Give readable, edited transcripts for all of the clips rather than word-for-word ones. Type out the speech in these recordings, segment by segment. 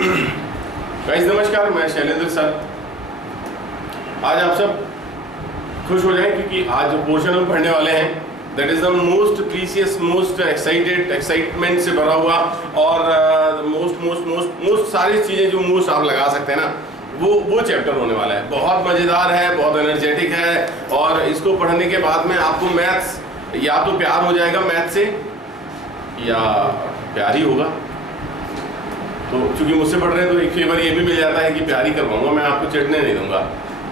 Guys नमस्कार, मैं Shailendra sir. आज आप सब खुश हो जाएं क्योंकि आज जो पोर्शन हम पढ़ने वाले हैं that is the most precious, most excitement से भरा हुआ और मोस्ट सारी चीज़ें जो मोस्ट आप लगा सकते हैं ना, वो चैप्टर होने वाला है। बहुत मज़ेदार है, बहुत एनर्जेटिक है और इसको पढ़ने के बाद में आपको मैथ्स या तो प्यार हो जाएगा मैथ से या प्यार ही होगा। तो चूंकि मुझसे पढ़ रहे हैं तो एक फेवर ये भी मिल जाता है कि प्यार ही करवाऊंगा, मैं आपको चिढ़ने नहीं दूंगा।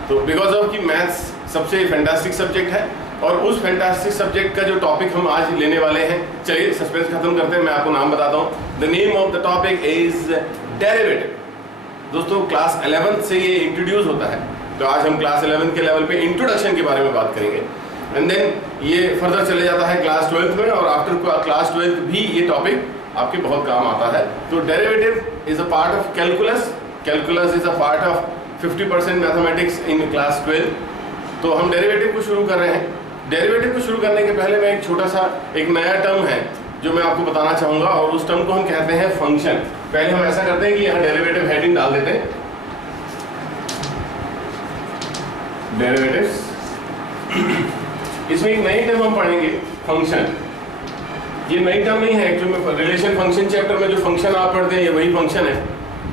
तो बिकॉज ऑफ कि मैथ्स सबसे फैंटास्टिक सब्जेक्ट है और उस फैंटास्टिक सब्जेक्ट का जो टॉपिक हम आज लेने वाले हैं, चलिए सस्पेंस खत्म करते हैं, मैं आपको नाम बताता हूँ। The name of the topic is derivative. दोस्तों क्लास 11 से ये इंट्रोड्यूस होता है, तो आज हम क्लास 11 के लेवल पे इंट्रोडक्शन के बारे में बात करेंगे एंड देन ये फर्दर चले जाता है क्लास 12 में और आफ्टर क्लास 12 भी ये टॉपिक आपके बहुत काम आता है। तो derivative is a part of calculus, calculus is a part of 50% mathematics in class 12। तो हम डेरिवेटिव को शुरू कर रहे हैं। डेरिवेटिव को शुरू करने के पहले मैं एक छोटा सा एक नया टर्म है जो मैं आपको बताना चाहूँगा और उस टर्म को हम कहते हैं फंक्शन। पहले हम ऐसा करते हैं कि यहाँ डेरिवेटिव हेडिंग डाल देते हैं, डेरिवेटिव्स। इसमें एक नई टर्म हम पढ़ेंगे फंक्शन। ये नई टर्म नहीं है एक्चुअली में, रिलेशन फंक्शन चैप्टर में जो फंक्शन आप पढ़ते हैं ये वही फंक्शन है।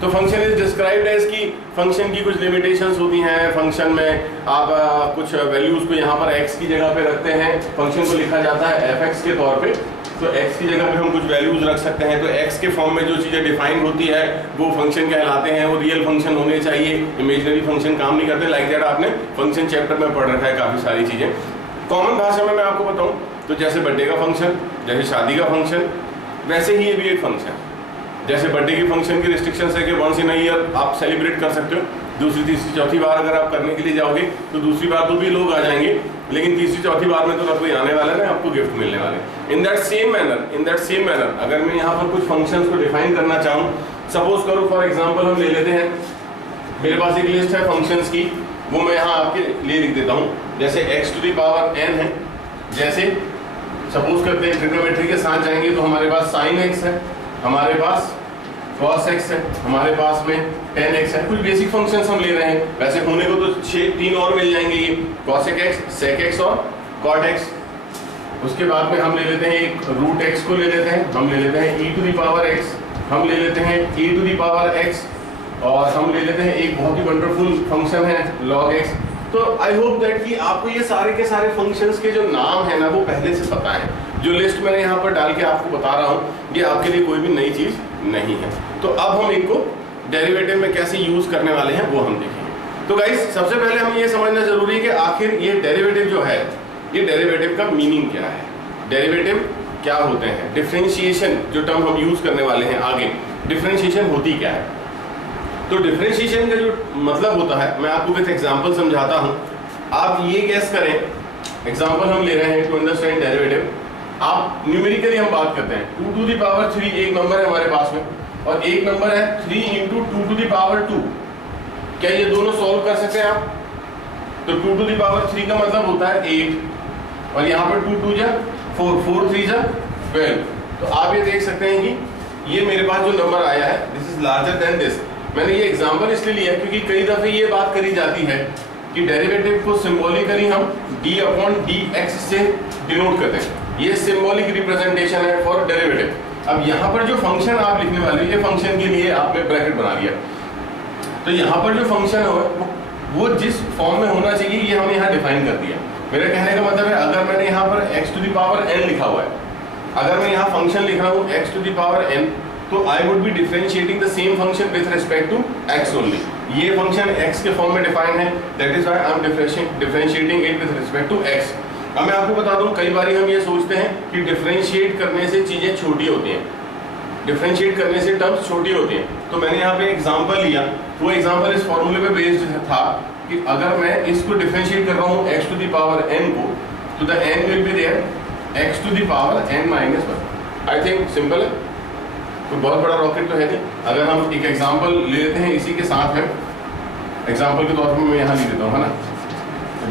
तो फंक्शन इज डिस्क्राइब्ड एज कि फंक्शन की कुछ लिमिटेशंस होती हैं। फंक्शन में आप कुछ वैल्यूज को यहाँ पर x की जगह पे रखते हैं, फंक्शन को लिखा जाता है fx के तौर पे। तो x की जगह पे हम कुछ वैल्यूज रख सकते हैं। तो x के फॉर्म में जो चीज़ें डिफाइन होती है वो फंक्शन कहलाते हैं। वो रियल फंक्शन होने चाहिए, इमेजिनरी फंक्शन काम नहीं करते। लाइक दैट आपने फंक्शन चैप्टर में पढ़ रखा है काफ़ी सारी चीज़ें। कॉमन भाषा में मैं आपको बताऊँ तो जैसे बर्थडे का फंक्शन, जैसे शादी का फंक्शन, वैसे ही ये भी एक फंक्शन। जैसे बर्थडे की फंक्शन की रिस्ट्रिक्शंस है कि वंस इन अ ईयर आप सेलिब्रेट कर सकते हो, दूसरी तीसरी चौथी बार अगर आप करने के लिए जाओगे तो दूसरी बार तो भी लोग आ जाएंगे, लेकिन तीसरी चौथी बार में तो ना कोई आने वाला है ना आपको गिफ्ट मिलने वाले। इन दैट सेम मैनर अगर मैं यहाँ पर कुछ फंक्शंस को डिफाइन करना चाहूँ, सपोज करो फॉर एग्जाम्पल हम ले लेते हैं, मेरे पास एक लिस्ट है फंक्शंस की, वो मैं यहाँ आपके लिए लिख देता हूँ। जैसे x to the power n है, जैसे सपोज करते हैं ट्रिग्नोमेट्री के साथ जाएंगे तो हमारे पास sin x है, हमारे पास cos x है, हमारे पास में tan x है। कुछ बेसिक फंक्शंस हम ले रहे हैं, वैसे होने को तो 3 और मिल जाएंगे, ये cosec x, sec x और cot x। उसके बाद में हम ले लेते हैं एक रूट x को ले लेते हैं, हम ले लेते हैं e to the power x, हम ले लेते हैं e to the power x और हम ले लेते हैं एक बहुत ही वंडरफुल फंक्शन है log x। तो आई होप दैट कि आपको ये सारे के सारे फंक्शंस के जो नाम है ना वो पहले से पता है। जो लिस्ट मैंने यहाँ पर डाल के आपको बता रहा हूँ ये आपके लिए कोई भी नई चीज़ नहीं है। तो अब हम इनको डेरिवेटिव में कैसे यूज़ करने वाले हैं वो हम देखेंगे। तो गाइस सबसे पहले हमें ये समझना जरूरी है कि आखिर ये डेरिवेटिव जो है, ये डेरिवेटिव का मीनिंग क्या है, डेरिवेटिव क्या होते हैं। डिफरेंशिएशन जो टर्म हम यूज़ करने वाले हैं आगे, डिफरेंशिएशन होती क्या है। तो डिफरेंशिएशन का जो मतलब होता है मैं आपको विद एग्जांपल समझाता हूँ। आप ये गेस करें, एग्जांपल हम ले रहे हैं टू अंडरस्टैंड डेरिवेटिव। आप न्यूमेरिकली हम बात करते हैं 2 टू द पावर 3 एक नंबर है हमारे पास में और एक नंबर है 3 इंटू 2 टू द पावर 2। क्या ये दोनों सॉल्व कर सकते हैं आप? तो 2 टू द पावर 3 का मतलब होता है 8 और यहाँ पर 2 2 जा 4, 4 3 जा 12। तो आप ये देख सकते हैं कि ये मेरे पास जो नंबर आया है this is larger than this. मैंने ये एग्जांपल इसलिए लिया क्योंकि कई दफे ये बात करी जाती है कि डेरिवेटिव को सिंबॉलिकली हम d/dx से डिनोट करते हैं। ये सिंबॉलिक रिप्रेजेंटेशन है फॉर डेरिवेटिव। अब यहाँ पर जो फंक्शन आप लिखने वाले हैं, ये फंक्शन के लिए आपने ब्रैकेट बना लिया। तो यहाँ पर जो फंक्शन है वो जिस फॉर्म में होना चाहिए ये हमने यहाँ डिफाइन कर दिया। मेरे कहने का मतलब है अगर मैंने यहाँ पर x to the power n लिखा हुआ है, अगर मैं यहाँ फंक्शन लिख रहा हूँ x to the power n, तो I would be differentiating the same function with respect to x only। ये फंक्शन x के फॉर्म में डिफाइन है, that is why I am differentiating it with respect to x। अब मैं आपको बता दूं कई बार हम ये सोचते हैं कि डिफरेंशिएट करने से चीज़ें छोटी होती हैं, डिफरेंशिएट करने से टर्म्स छोटी होती हैं। तो मैंने यहाँ पे एग्जांपल लिया, वो एग्जांपल इस फॉर्मूले पे बेस्ड था कि अगर मैं इसको डिफरेंशिएट कर रहा हूँ x to the power n को, तो the n will be there x to the power n minus 1। I think simple है, कोई बहुत बड़ा रॉकेट तो है नहीं। अगर हम एक एग्जांपल ले लेते हैं इसी के साथ में, एग्जांपल के तौर पर मैं यहाँ लिख देता हूँ, है ना,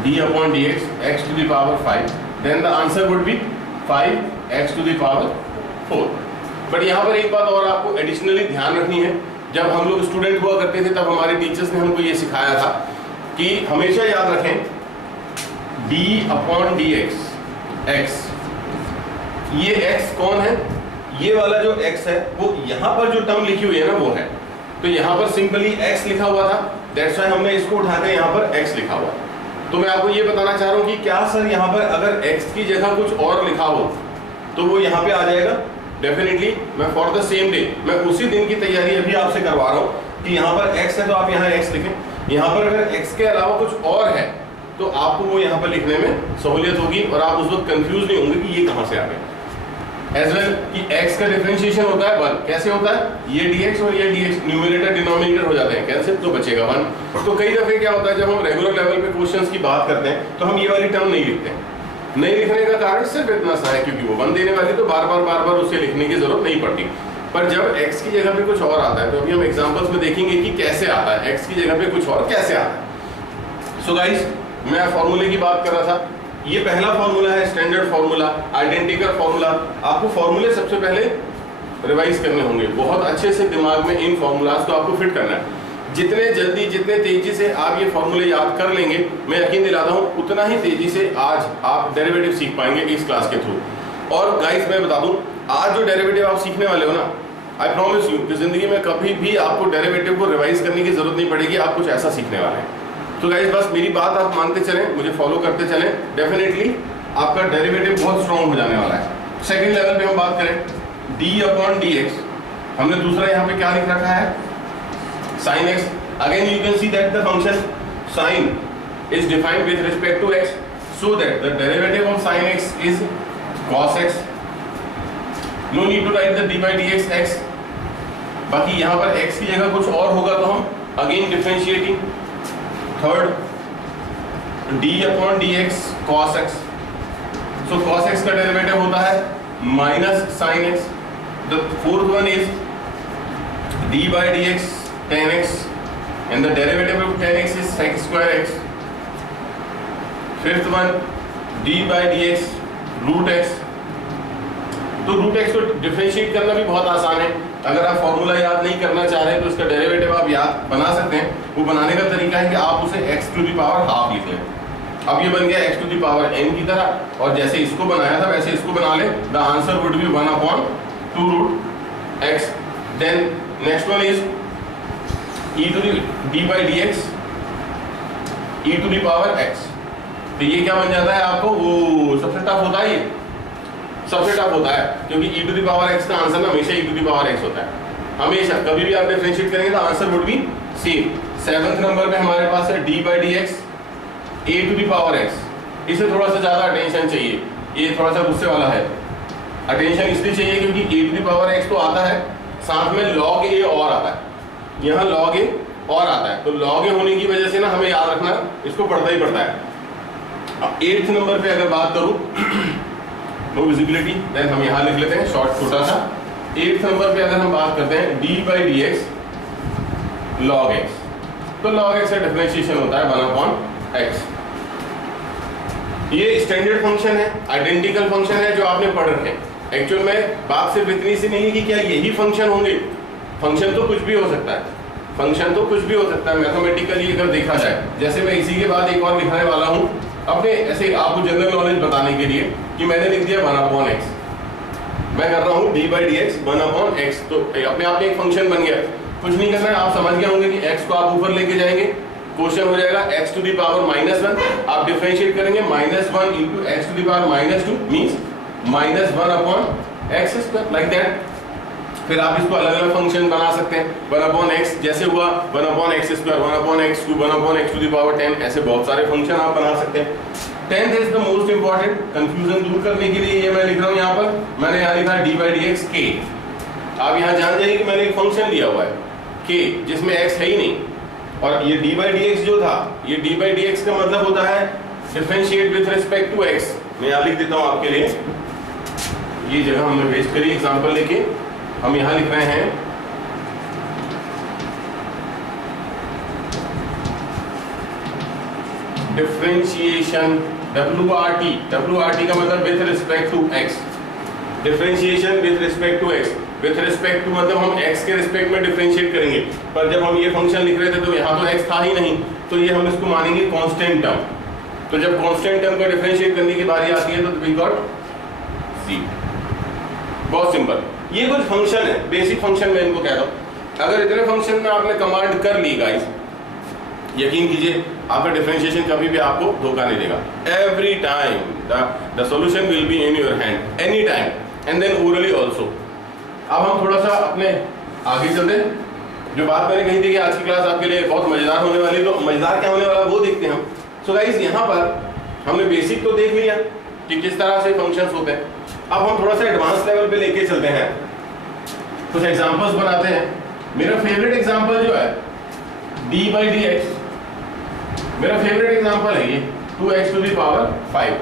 d/dx x to the power 5, then the answer would be 5x to the power 4। But यहाँ पर एक बात और आपको एडिशनली ध्यान रखनी है, जब हम लोग स्टूडेंट हुआ करते थे तब हमारे टीचर्स ने हमको ये सिखाया था कि हमेशा याद रखें d/dx, x, ये x कौन है, ये वाला जो x है वो यहाँ पर जो टर्म लिखी हुई है ना वो है, तो यहाँ पर सिंपली x लिखा हुआ था, दैट्स व्हाई हमने इसको उठाकर यहाँ पर x लिखा हुआ। तो मैं आपको ये बताना चाह रहा हूँ कि क्या सर यहाँ पर अगर x की जगह कुछ और लिखा हो तो वो यहाँ पे आ जाएगा? डेफिनेटली। मैं फॉर द सेम डे, मैं उसी दिन की तैयारी अभी आपसे करवा रहा हूँ कि यहाँ पर x है तो आप यहाँ x लिखें, यहाँ पर अगर x के अलावा कुछ और है तो आपको वो यहाँ पर लिखने में सहूलियत होगी और आप उस वक्त कंफ्यूज नहीं होंगे कि ये कहाँ से आ गए। एज वेल कि x का डिफरेंशिएशन होता है 1, कैसे होता है, ये dx और ये dx न्यूमरेटर डिनोमिनेटर हो जाते हैं, कैंसिल तो बचेगा 1। तो कई दफे क्या होता है जब हम रेगुलर लेवल पे क्वेश्चंस की बात करते हैं तो हम ये वाली टर्म नहीं लिखते हैं। नहीं लिखने का कारण सिर्फ इतना सा है क्योंकि वो 1 देने वाली तो बार बार उसे लिखने की जरूरत नहीं पड़ती। पर जब x की जगह पे कुछ और आता है तो अभी हम एग्जांपल्स में देखेंगे कि कैसे आता है, x की जगह पे कुछ और कैसे आता है। सो गाइस, मैं फॉर्मूले की बात कर रहा था, ये पहला फॉर्मूला है स्टैंडर्ड फॉर्मूला, आइडेंटिकल फॉर्मूला। आपको फॉर्मूले सबसे पहले रिवाइज करने होंगे, बहुत अच्छे से दिमाग में इन फॉर्मूलाज को आपको फिट करना है। जितने जल्दी जितने तेजी से आप ये फॉर्मूले याद कर लेंगे, मैं यकीन दिलाता हूँ उतना ही तेजी से आज आप डेरिवेटिव सीख पाएंगे इस क्लास के थ्रू। और गाइस मैं बता दूं, आज जो डेरिवेटिव आप सीखने वाले हो ना, आई प्रॉमिस यू कि जिंदगी में कभी भी आपको डेरिवेटिव को रिवाइज करने की जरूरत नहीं पड़ेगी, आप कुछ ऐसा सीखने वाले हैं। तो गाइस बस मेरी बात आप मानते चलें, मुझे फॉलो करते चलें, डेफिनेटली आपका डेरिवेटिव बहुत स्ट्रॉन्ग हो जाने वाला है। सेकेंड लेवल पे हम बात करें d/dx, हमने दूसरा यहाँ पे क्या लिख रखा है, sin x। Again you can see that the function sin is defined with respect to x, so that the derivative of sin x is cos x. No need to write the d/dx x. बाकी यहाँ पर x की जगह कुछ और होगा तो हम again differentiating. Third, d/dx cos x. So cos x का derivative होता है minus sin x. The fourth one is d/dx tan x, and the derivative of tan x is sec square x. Fifth one, d/dx root x. तो root x को differentiate करना भी बहुत आसान है। अगर आप फॉर्मूला याद नहीं करना चाह रहे हैं तो इसका डेरिवेटिव आप याद बना सकते हैं। वो बनाने का तरीका है कि आप उसे x to the power half लिख लें। अब ये बन गया x to the power n की तरह, और जैसे इसको बनाया था वैसे इसको बना ले। The answer would be 1/2 root x। Then next one is e to the d/dx e to the power x। तो ये क्या बन जाता है आपको, वो सबसे टफ होता है, ये सबसे टफ होता है क्योंकि e to the power x का आंसर ना हमेशा e to the power x होता है, हमेशा। कभी भी आप डिफरेंशिएट करेंगे तो answer would B same. 7th number पे हमारे पास है d/dx a to the power x। इसे थोड़ा सा ज्यादा अटेंशन चाहिए, ये थोड़ा सा गुस्से वाला है। अटेंशन इसलिए चाहिए क्योंकि a to the power x तो आता है, साथ में log a और आता है, यहाँ log a और आता है, तो log a होने की वजह से ना हमें याद रखना इसको पढ़ता ही पड़ता है। अब 8th नंबर पे अगर बात करूं नो विजिबिलिटी, देन हम यहाँ लिख लेते हैं शॉर्ट छोटा सा। 8th नंबर पे अगर हम बात करते हैं d/dx log x, तो log x का डिफरेंशिएशन होता है 1/x। ये स्टैंडर्ड फंक्शन है, आइडेंटिकल फंक्शन है जो आपने पढ़ रखे हैं। एक्चुअल में बात सिर्फ इतनी सी नहीं है कि क्या यही फंक्शन होंगे, फंक्शन तो कुछ भी हो सकता है, फंक्शन तो कुछ भी हो सकता है मैथमेटिकली अगर देखा जाए। जैसे मैं इसी के बाद एक और लिखने वाला हूँ अपने ऐसे आपको जनरल नॉलेज बताने के लिए कि मैंने लिख दिया 1/x। मैं कर रहा हूँ d/dx 1/x, तो अपने आप में एक फंक्शन बन गया। कुछ नहीं करना है, आप समझ गए होंगे कि x को आप ऊपर लेके जाएंगे, क्वेश्चन हो जाएगा x to the power -1, आप डिफरेंशिएट करेंगे -1 into x to the power -2 means -1/x square, like that। फिर आप इसको अलग अलग फंक्शन बना सकते हैं, 1/x जैसे हुआ 1/x square, 1/x to 1/x to the power 10, ऐसे बहुत सारे फंक्शन आप बना सकते हैं। 10th is the most important, confusion दूर करने के लिए ये मैं लिख रहा हूँ यहाँ पर, मैंने यहाँ लिखा d/dx k। आप यहाँ जान जाइए कि मैंने एक फंक्शन लिया हुआ है k जिसमें x है ही नहीं, और ये d/dx जो था, ये d/dx का मतलब होता है differentiate with respect to x। मैं यहाँ लिख देता हूँ आपके लिए, ये जगह हमने वेस्ट करी एग्जाम्पल लेके। हम यहाँ लिख रहे हैं डिफरेंशिएशन WRT का मतलब with respect to x, differentiation with respect to x। With respect to, मतलब हम x के रिस्पेक्ट में डिफरेंशिएट करेंगे, पर जब हम ये फंक्शन लिख रहे थे तो यहाँ तो x था ही नहीं, तो ये हम इसको मानेंगे कांस्टेंट टर्म। तो जब कांस्टेंट टर्म को डिफरेंशिएट करने की बारी आती है तो वी गॉट c। बहुत सिंपल, ये कुछ फंक्शन है, बेसिक फंक्शन मैं इनको कहता हूँ। अगर इतने फंक्शन में आपने कमांड कर ली गाइस, यकीन कीजिए आपका डिफरेंशिएशन कभी भी आपको धोखा नहीं देगा। Every time the solution will be in your hand any time and then orally also. अब हम थोड़ा सा अपने आगे चलते हैं। जो बात मैंने कही थी कि आज की क्लास आपके लिए बहुत मजेदार होने वाली, तो मजेदार क्या होने वाला वो देखते हैं हम। सो गाइस यहाँ पर हमने बेसिक तो देख लिया कि किस तरह से फंक्शंस होते हैं। अब हम थोड़ा सा एडवांस लेवल पे लेके चलते हैं, कुछ एग्जांपल्स बनाते हैं। मेरा फेवरेट एग्जांपल जो है d/dx, मेरा फेवरेट एग्जांपल है ये 2x to the power 5।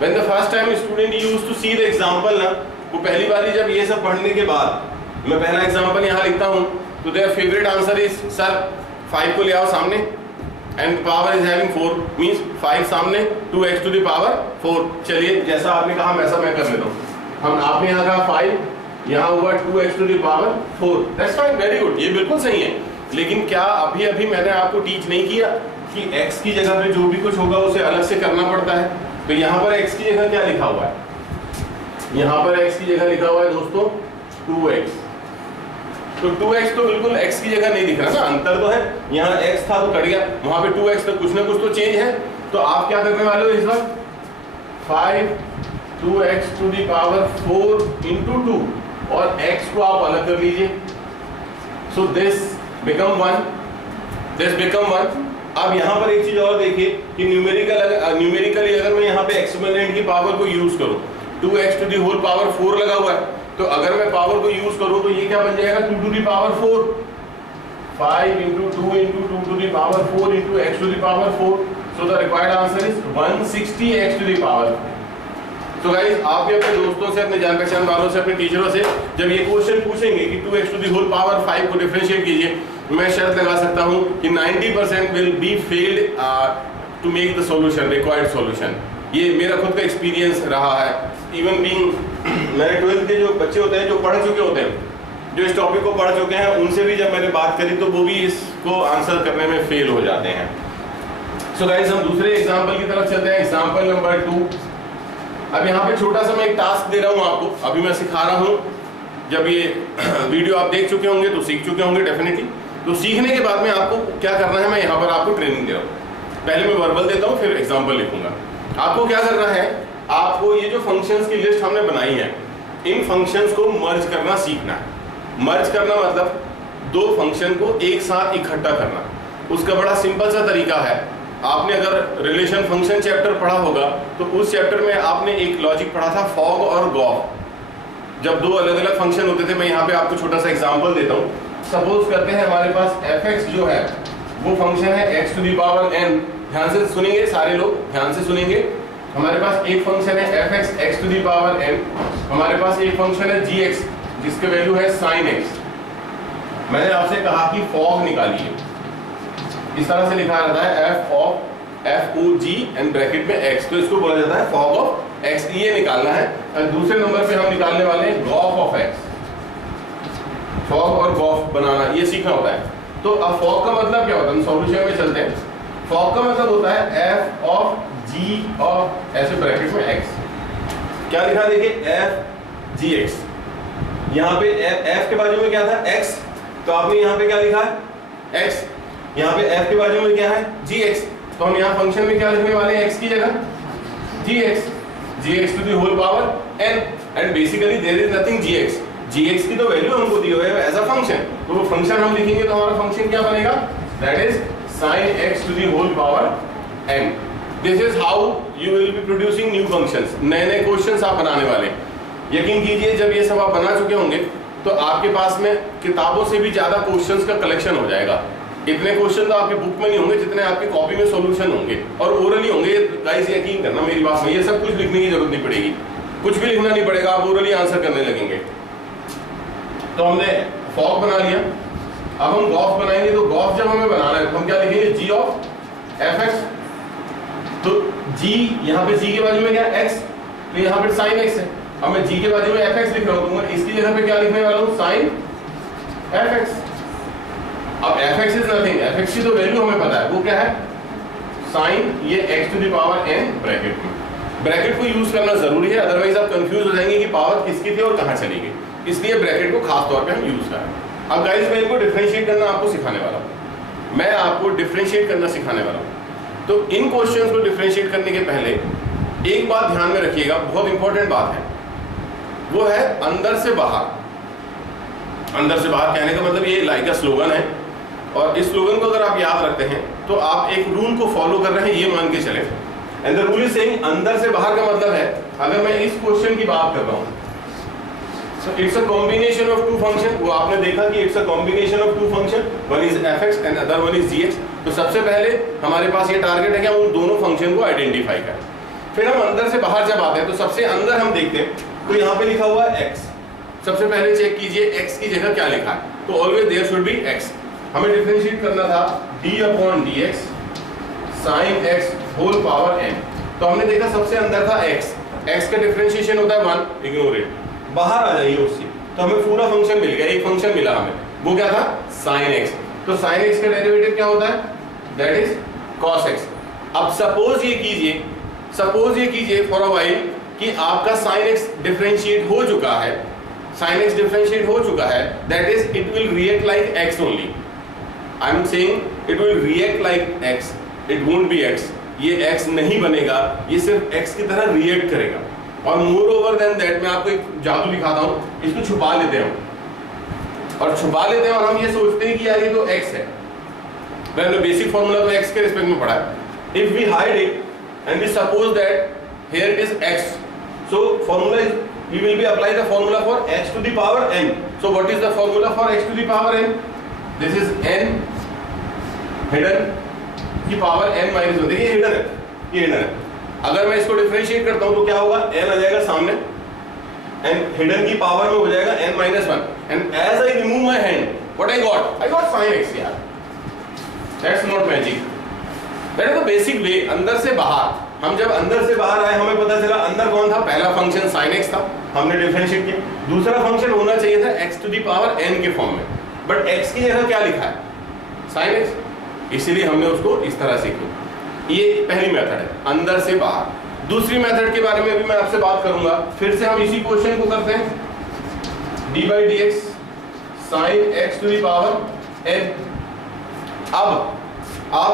When the first time student used to see the example ना, वो पहली बार जब ये सब पढ़ने के बाद मैं पहला एग्जांपल यहाँ लिखता हूँ तो their favorite answer is sir 5 को ले आओ सामने and power is having 4 means 5 सामने 2x to the power 4। चलिए जैसा आपने कहा वैसा मैं कर लेता हूँ। हम आपने यहाँ कहा 5, यहाँ हुआ 2x to the power 4। That's fine, very good, ये बिल्कुल सही है। लेकिन क्या अभी मैंने आपको टीच नहीं किया कि x की जगह पे जो भी कुछ होगा उसे अलग से करना पड़ता है? तो यहाँ पर x की जगह क्या लिखा हुआ है? यहाँ पर x की जगह लिखा हुआ है दोस्तों 2x। तो 2x तो बिल्कुल x की जगह नहीं दिख रहा ना, अंतर तो है। यहाँ x था तो कट गया, वहां पे 2x तो कुछ ना कुछ तो चेंज है। तो आप क्या करने वाले हो इस वक्त? 5 2x to the power 4 into 2 और x को आप अलग कर लीजिए। So this become 1, this become 1। अब यहाँ पर एक चीज और देखिए कि न्यूमेरिकली अगर मैं यहाँ पे एक्सपोनेंट की पावर को यूज करूँ, 2x to the whole power 4 लगा हुआ है, तो अगर मैं पावर को यूज करूँ तो ये क्या बन जाएगा? 2 to the power 4, 5 into 2 into 2 to the power 4 into x to the power 4। So the required answer is 160 x to the power। तो गाइस आप भी अपने दोस्तों से, अपने जान पहचान वालों से, अपने टीचरों से जब ये क्वेश्चन पूछेंगे कि 2x to the whole power 5 को डिफरेंशिएट कीजिए, मैं शर्त लगा सकता हूँ कि 90% will be failed to make the solution, required solution. ये मेरा खुद का एक्सपीरियंस रहा है। इवन बीइंग मेरे 12th के जो बच्चे होते हैं, जो पढ़ चुके होते हैं, जो इस टॉपिक को पढ़ चुके हैं, उनसे भी जब मैंने बात करी तो वो भी इसको आंसर करने में फेल हो जाते हैं। सो गाइस हम दूसरे एग्जाम्पल की तरफ चलते हैं, एग्जाम्पल नंबर 2। अब यहाँ पे छोटा सा मैं एक टास्क दे रहा हूँ आपको, अभी मैं सिखा रहा हूँ। जब ये वीडियो आप देख चुके होंगे तो सीख चुके होंगे डेफिनेटली। तो सीखने के बाद में आपको क्या करना है, मैं यहाँ पर आपको ट्रेनिंग दे रहा हूँ। पहले मैं वर्बल देता हूँ, फिर एग्जाम्पल लिखूंगा। आपको क्या करना है, आपको ये जो फंक्शंस की लिस्ट हमने बनाई है, इन फंक्शंस को मर्ज करना सीखना है। मर्ज करना मतलब दो फंक्शन को एक साथ इकट्ठा करना। उसका बड़ा सिंपल सा तरीका है। आपने अगर रिलेशन फंक्शन चैप्टर पढ़ा होगा तो उस चैप्टर में आपने एक लॉजिक पढ़ा था, फॉग और गॉफ। जब दो अलग अलग फंक्शन होते थे, मैं यहाँ पे आपको छोटा सा एग्जांपल देता हूँ। सपोज करते हैं हमारे पास fx जो है वो फंक्शन है x to the power n। ध्यान से सुनेंगे सारे लोग, ध्यान से सुनेंगे। हमारे पास एक फंक्शन है fx x to the power n, हमारे पास एक फंक्शन है gx जिसके वैल्यू है sin x। मैंने आपसे कहा कि फॉग निकालिए, इस तरह से लिखा जाता है f(g) एंड ब्रैकेट में x, तो इसको बोला जाता है फॉग ऑफ x। ये निकालना है। और दूसरे नंबर पे हम निकालने वाले हैं गॉफ ऑफ x। फॉग और गॉफ बनाना ये सीखना होता है। तो अब फॉग का मतलब क्या होता है, हम सॉल्यूशन में चलते हैं। फॉग का मतलब होता है f(g) ऑफ ऐसे ब्रैकेट में x। क्या लिखा देखिए f(gx), यहाँ पे f के बाजू में क्या था x, तो आपने यहाँ पे क्या लिखा है x, यहाँ पे f के बाजू में क्या है gx, तो हम यहाँ फंक्शन में क्या लिखने वाले हैं x की जगह gx to the whole power n and basically there is nothing gx की तो वैल्यू हमको दी हुई है एज अ फंक्शन, तो वो फंक्शन हम लिखेंगे तो हमारा फंक्शन क्या बनेगा, that is sin x to the whole power n। This is how you will be producing new functions. नए नए क्वेश्चंस आप बनाने वाले। यकीन कीजिए जब ये सब आप बना चुके होंगे तो आपके पास में किताबों से भी ज्यादा क्वेश्चंस का कलेक्शन हो जाएगा। इतने क्वेश्चन तो आपकी बुक में नहीं होंगे जितने आपकी कॉपी में सॉल्यूशन होंगे और ओरली होंगे। गाइस यकीन करना मेरी बात में, ये सब कुछ लिखने की जरूरत नहीं पड़ेगी, कुछ भी लिखना नहीं पड़ेगा, आप ओरली आंसर करने लगेंगे। तो हमने फॉग बना लिया, अब हम गॉफ बनाएंगे। तो गॉफ जब हमें बनाना है तो हम क्या लिखेंगे, g ऑफ fx। तो g यहाँ पे g के बाजू में क्या x, तो यहाँ पे sin x है, अब मैं g के बाजू में fx लिख रहा हूं, तो मैं इसकी जगह पे क्या लिखने वाला हूं, sin fx। अब fx इज नथिंग, fx की तो वैल्यू हमें पता है, वो क्या है, sin ये x to the power n bracket में। ब्रैकेट को यूज करना जरूरी है, अदरवाइज आप कंफ्यूज हो जाएंगे कि पावर किसकी थी और कहां चली गई, इसलिए ब्रैकेट को खास तौर पे हम यूज कर रहे हैं। अब गाइस मैं इनको डिफरेंशिएट करना आपको सिखाने वाला हूं, मैं आपको डिफरेंशिएट करना सिखाने वाला हूं। तो इन क्वेश्चंस को डिफरेंशिएट करने के पहले एक बात ध्यान में रखिएगा, बहुत इंपॉर्टेंट बात है, वो है अंदर से बाहर। अंदर से बाहर कहने का मतलब ये लाइक का स्लोगन है, और इस स्लोगन को अगर आप याद रखते हैं तो आप एक रूल को फॉलो कर रहे हैं ये मान के चले। And the rule is saying अंदर से बाहर का मतलब है, अगर मैं इस क्वेश्चन की बात कर रहा हूं, so it's a combination of two function. वो आपने देखा कि it's a combination of two function, one is fx and other one is gx। तो सबसे पहले हमारे पास ये टारगेट है कि हम उन दोनों फंक्शन को आइडेंटिफाई करें। फिर हम अंदर से बाहर जब आते हैं तो सबसे अंदर हम देखते हैं, तो यहाँ पे लिखा हुआ है x। सबसे पहले चेक कीजिए x की जगह क्या लिखा है, तो always there should be x। हमें डिफरेंशिएट करना था d/dx sin x whole power n। तो हमने देखा सबसे अंदर था x का डिफरेंशिएशन होता है 1, इग्नोर इट, बाहर आ जाइए उससे, तो हमें पूरा फंक्शन मिल गया, एक फंक्शन मिला हमें, वो क्या था, sin x। तो sin x का डेरिवेटिव क्या होता है, दैट इज cos x। अब सपोज ये कीजिए फॉर अ व्हाइल कि आपका sin x डिफरेंशिएट हो चुका है, sin x डिफरेंशिएट हो चुका है, that is it will react like x only. I am saying it will react like x, it won't be x। ये x नहीं बनेगा, ये सिर्फ x की तरह रिएक्ट करेगा। और मोर ओवर देन दैट मैं आपको एक जादू दिखाता हूं, इसको छुपा लेते हैं और हम ये सोचते हैं कि यार ये तो x है। मैंने बेसिक फार्मूला तो x के रिस्पेक्ट में पढ़ा है। If we hide it and we suppose that here it is x, so formula is we will be apply the formula for x to the power n. So what is the formula for x to the power n? This is n hidden की power n minus 1। देखिए hidden है, ये hidden है। अगर मैं इसको differentiate करता हूं तो क्या होगा, n आ जाएगा सामने एंड हिडन की पावर में हो जाएगा n minus 1 and as I remove my hand what I got sin x यार। That's not magic, that is the basic way. अंदर से बाहर, हम जब अंदर से बाहर आए हमें पता चला अंदर कौन था, पहला फंक्शन sin x था, हमने डिफरेंशिएट किया। दूसरा फंक्शन होना चाहिए था x to the power n के फॉर्म में, बट x की जगह क्या लिखा है, sin x, इसीलिए हमने उसको इस तरह से किया। ये पहली मेथड है, अंदर से बाहर। दूसरी मेथड के बारे में भी मैं आपसे बात करूंगा। फिर से हम इसी क्वेश्चन को करते हैं, d/dx sin x to the power n। अब आप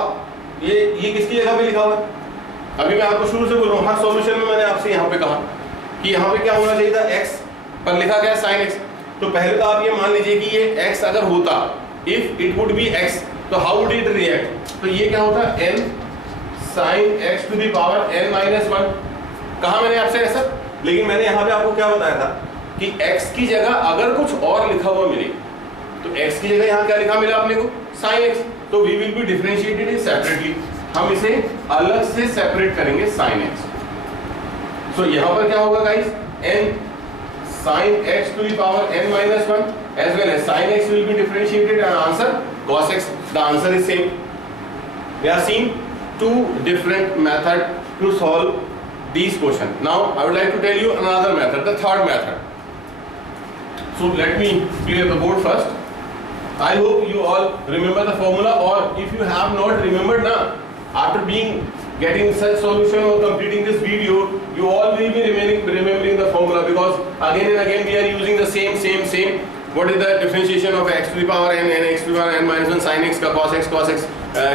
ये किसकी जगह पे लिखा हुआ है, अभी मैं आपको शुरू से बोल रहा हूँ, हर सॉल्यूशन में मैंने आपसे यहाँ पे कहा कि यहाँ पे क्या होना चाहिए था, x पर लिखा गया sin x। तो पहले तो आप ये मान लीजिए कि ये x अगर होता, if it would be x, तो हाउ वुड इट रिएक्ट, तो ये क्या होता, n sin x to the power n minus 1। कहा मैंने आपसे ऐसा, लेकिन मैंने यहाँ पे आपको क्या बताया था कि x की जगह अगर कुछ और लिखा हुआ मिले, तो x की जगह यहाँ क्या लिखा मिला अपने को, sin x। तो we will be differentiated it separately, हम इसे अलग से सेपरेट करेंगे sin x। सो यहाँ पर क्या होगा guys, n sin x to the power n minus 1 as well as sin x will be differentiated and answer cos x. The answer is same. We have seen two different method to solve these questions. Now I would like to tell you another method, the third method. So let me clear the board first. I hope you all remember the formula, or if you have not remembered now, after getting such solution or completing this video, you all will be remembering the formula, because again and again we are using the same. What is the differentiation of x to the power n, x to the power n minus 1 sin x का cos x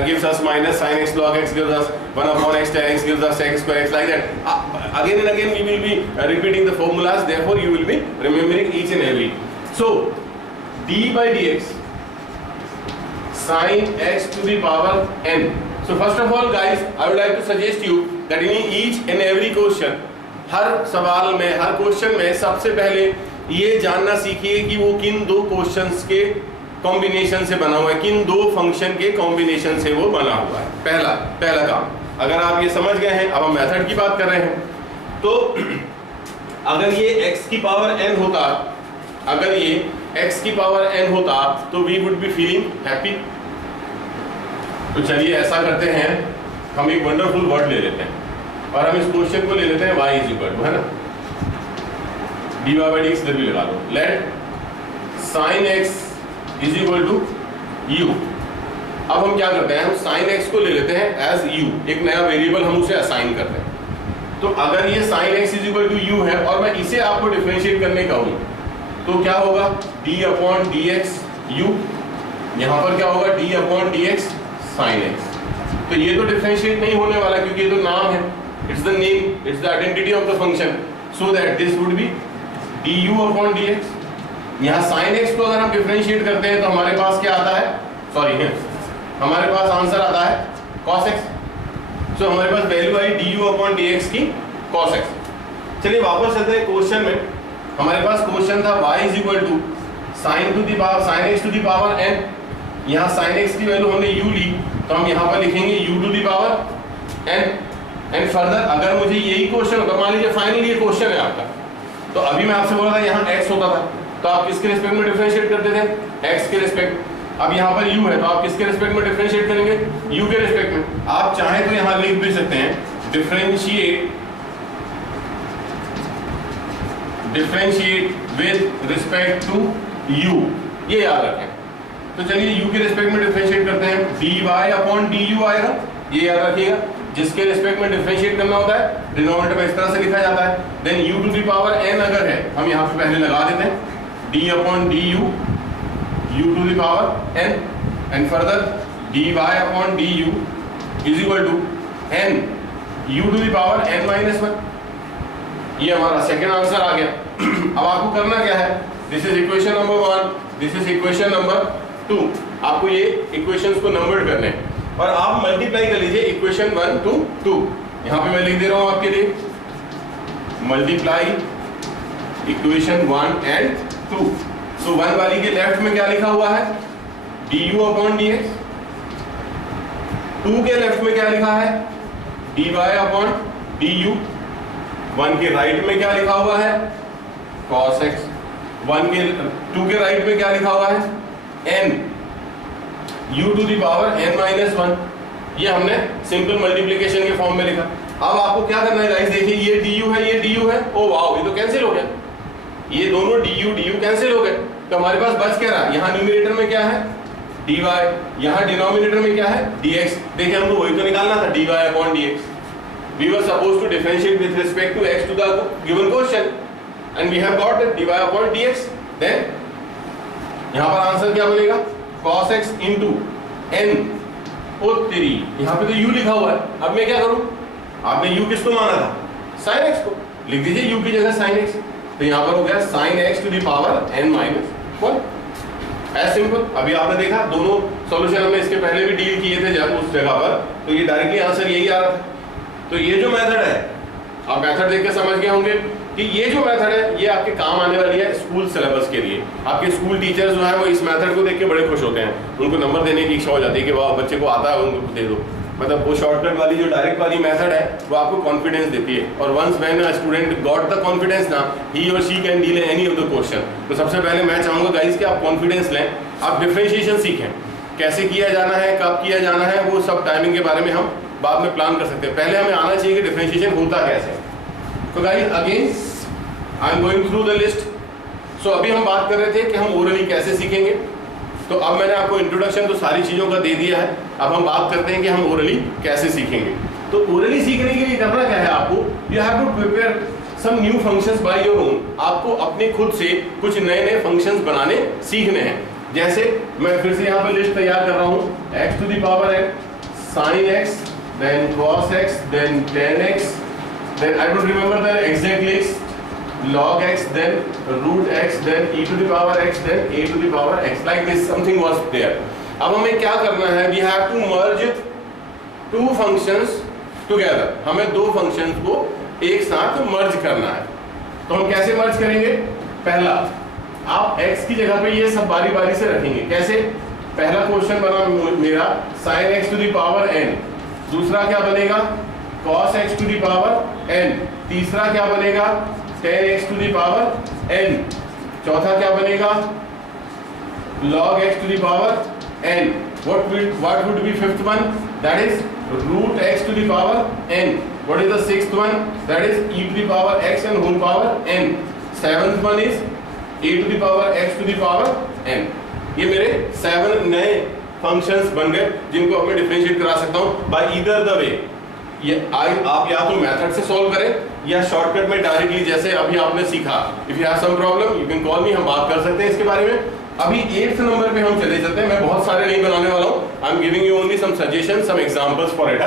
gives us minus sin x log x gives us 1 upon x tan x gives us x square x, like that. Again and again we will be repeating the formulas, therefore you will be remembering each and every. So d/dx sin x to the power n. So first of all guys, I would like to suggest you that in each and every question, हर सवाल में, हर question में सबसे पहले ये जानना सीखिए कि वो किन दो क्वेश्चंस के कॉम्बिनेशन से बना हुआ है, किन दो फंक्शन के कॉम्बिनेशन से वो बना हुआ है। पहला काम अगर आप ये समझ गए हैं, अब हम मेथड की बात कर रहे हैं, तो अगर ये x की पावर n होता, अगर ये x की पावर n होता, तो we would be feeling happy. तो चलिए ऐसा करते हैं, हम एक वंडरफुल वर्ड ले लेते हैं और हम इस क्वेश्चन को ले लेते हैं y इज इक्वल टू, है ना, dy बाई डी एक्स इधर भी लगा लो, let sine x is equal to u. अब हम क्या करते हैं, हम साइन एक्स को ले लेते हैं एज यू, एक नया वेरिएबल हम उसे असाइन करते हैं। तो अगर ये sine x is equal to u है और मैं इसे आपको डिफरेंशिएट करने का हूं तो क्या होगा, D upon d x you, यहां पर क्या होगा D upon d x sine x. तो ये तो डिफरेंशिएट नहीं होने वाला क्योंकि ये तो नाम है, it's the name, it's the identity of the function, so that this would be D u upon d x. यहाँ साइन एक्स को अगर हम डिफरेंशिएट करते हैं तो हमारे पास क्या आता है, सॉरी है, हमारे पास आंसर आता है cos x। सो हमारे पास वैल्यू आई d u upon d x की cos x। चलिए वापस चलते हैं क्वेश्चन में। हमारे पास क्वेश्चन था y is equal to sine to the power sine x to the power n। यहाँ साइन एक्स की वैल्यू हमने u ली तो हम यहाँ पर लिखेंगे u to the power n। And further अगर मुझे यही क्वेश्चन होता, मान लीजिए फाइनली ये क्वेश्चन है आपका, तो अभी मैं आपसे बोला था यहाँ x होता था तो आप किसके रिस्पेक्ट में डिफरेंशिएट करते थे, x के रिस्पेक्ट। अब यहाँ पर u है तो आप किसके रिस्पेक्ट में डिफरेंशिएट करेंगे, u के रिस्पेक्ट में। आप चाहे तो यहाँ लिख भी सकते हैं differentiate with respect to u, ये याद रखें। तो चलिए u के रिस्पेक्ट में डिफरेंशिएट करते हैं, dy अपॉन du आएगा, ये याद रखिएगा। जिसके रिस्पेक्ट में डिफरेंशिएट करना होता है डिनोमिनेटर में इस तरह से लिखा जाता है। Then u to the power n अगर है हम यहाँ पे पहले लगा देते हैं d upon du u to the power n and further dy upon du is equal to n u to the power n minus 1। ये हमारा सेकेंड आंसर आ गया। अब आपको करना क्या है, this is equation number 1, this is equation number 2। आपको ये इक्वेशंस को नंबर करने हैं और आप मल्टीप्लाई कर लीजिए इक्वेशन 1 टू 2। यहाँ पे मैं लिख दे रहा हूँ आपके लिए मल्टीप्लाई इक्वेशन 1 एंड 2। सो 1 वाली के लेफ्ट में क्या लिखा हुआ है, du अपॉन dx। 2 के लेफ्ट में क्या लिखा है, dy अपॉन du। 1 के राइट में क्या लिखा हुआ है, cos x। 2 के राइट में क्या लिखा हुआ है, n u to the power n minus 1। ये हमने सिंपल मल्टीप्लिकेशन के फॉर्म में लिखा। अब आपको क्या करना है गाइस, देखिए ये du है, ये du है, ओ वाओ ये तो कैंसिल हो गया, ये दोनों du कैंसिल हो गए। तो हमारे पास बच क्या रहा, यहाँ न्यूमरेटर में क्या है dy, यहाँ डिनोमिनेटर में क्या है dx। देखिए हमको वही तो निकालना था, dy अपॉन dx। We were supposed to differentiate with respect to x to the given question and we have got it dy upon dx। Then यहाँ पर आंसर क्या बनेगा, cos x into n ओ 3। यहाँ पे तो u लिखा हुआ है। अब मैं क्या करूँ, आपने u किसको माना था, sin x को, लिख दीजिए u की जगह sin x। तो यहाँ पर हो गया sin x to the power n minus 1। As simple. अभी आपने देखा दोनों सॉल्यूशन हमने इसके पहले भी डील किए थे जब उस जगह पर, तो ये डायरेक्टली आंसर यही आ रहा था। तो ये जो मेथड है, आप मेथड देख के समझ गए होंगे कि ये जो मेथड है ये आपके काम आने वाली है स्कूल सिलेबस के लिए। आपके स्कूल टीचर्स जो है वो इस मेथड को देख के बड़े खुश होते हैं, उनको नंबर देने की इच्छा हो जाती है कि वाह बच्चे को आता है उनको दे दो। मतलब वो शॉर्टकट वाली जो डायरेक्ट वाली मेथड है वो आपको कॉन्फिडेंस देती है। और once when a student got the confidence ना, ही और she can deal any of the question. तो सबसे पहले मैं चाहूँगा गाइस कि आप कॉन्फिडेंस लें, आप डिफरेंशिएशन सीखें, कैसे किया जाना है, कब किया जाना है, वो सब टाइमिंग के बारे में हम बाद में प्लान कर सकते हैं। पहले हमें आना चाहिए कि डिफरेंशिएशन होता कैसे। तो guys again I am going through the list. So अभी हम बात कर रहे थे कि हम ओरली कैसे सीखेंगे। तो अब मैंने आपको इंट्रोडक्शन तो सारी चीज़ों का दे दिया है, अब हम बात करते हैं कि हम ओरली कैसे सीखेंगे। तो ओरली सीखने के लिए करना क्या है, आपको you have to prepare some new functions by your own. आपको अपने खुद से कुछ नए नए फंक्शंस बनाने सीखने हैं। जैसे मैं फिर से यहाँ पर लिस्ट तैयार कर रहा हूँ, x to the power x sin x, then cos x, then tan x, then I don't remember the exact list, log x, then root x, then e to the power x, then a to the power x, like this something was there। अब हमें क्या करना है, we have to merge two functions together। हमें दो functions को एक साथ merge करना है। तो हम कैसे merge करेंगे, पहला आप x की जगह पे ये सब बारी बारी से रखेंगे। कैसे, पहला क्वेश्चन बना मेरा sin x to the power n, दूसरा क्या बनेगा cos x to the power n, तीसरा क्या बनेगा tan x to the power n, चौथा क्या बनेगा log x to the power n, what would be fifth one, that is root x to the power n, what is the sixth one, that is e to the power x and whole power n, seventh one is a to the power x to the power n। ये मेरे 7 नए functions बन गए जिनको अब मैं differentiate करा सकता हूं बाय ईदर द वे। ये आप या तो मेथड से सॉल्व करें या शॉर्टकट में डायरेक्टली, जैसे अभी आपने सीखा। If you have some problem you can call me, हम बात कर सकते हैं इसके बारे में। अभी 8th नंबर पे हम चले जाते हैं। मैं बहुत सारे नहीं बनाने वाला हूं, I am giving you only some suggestion, some examples for it.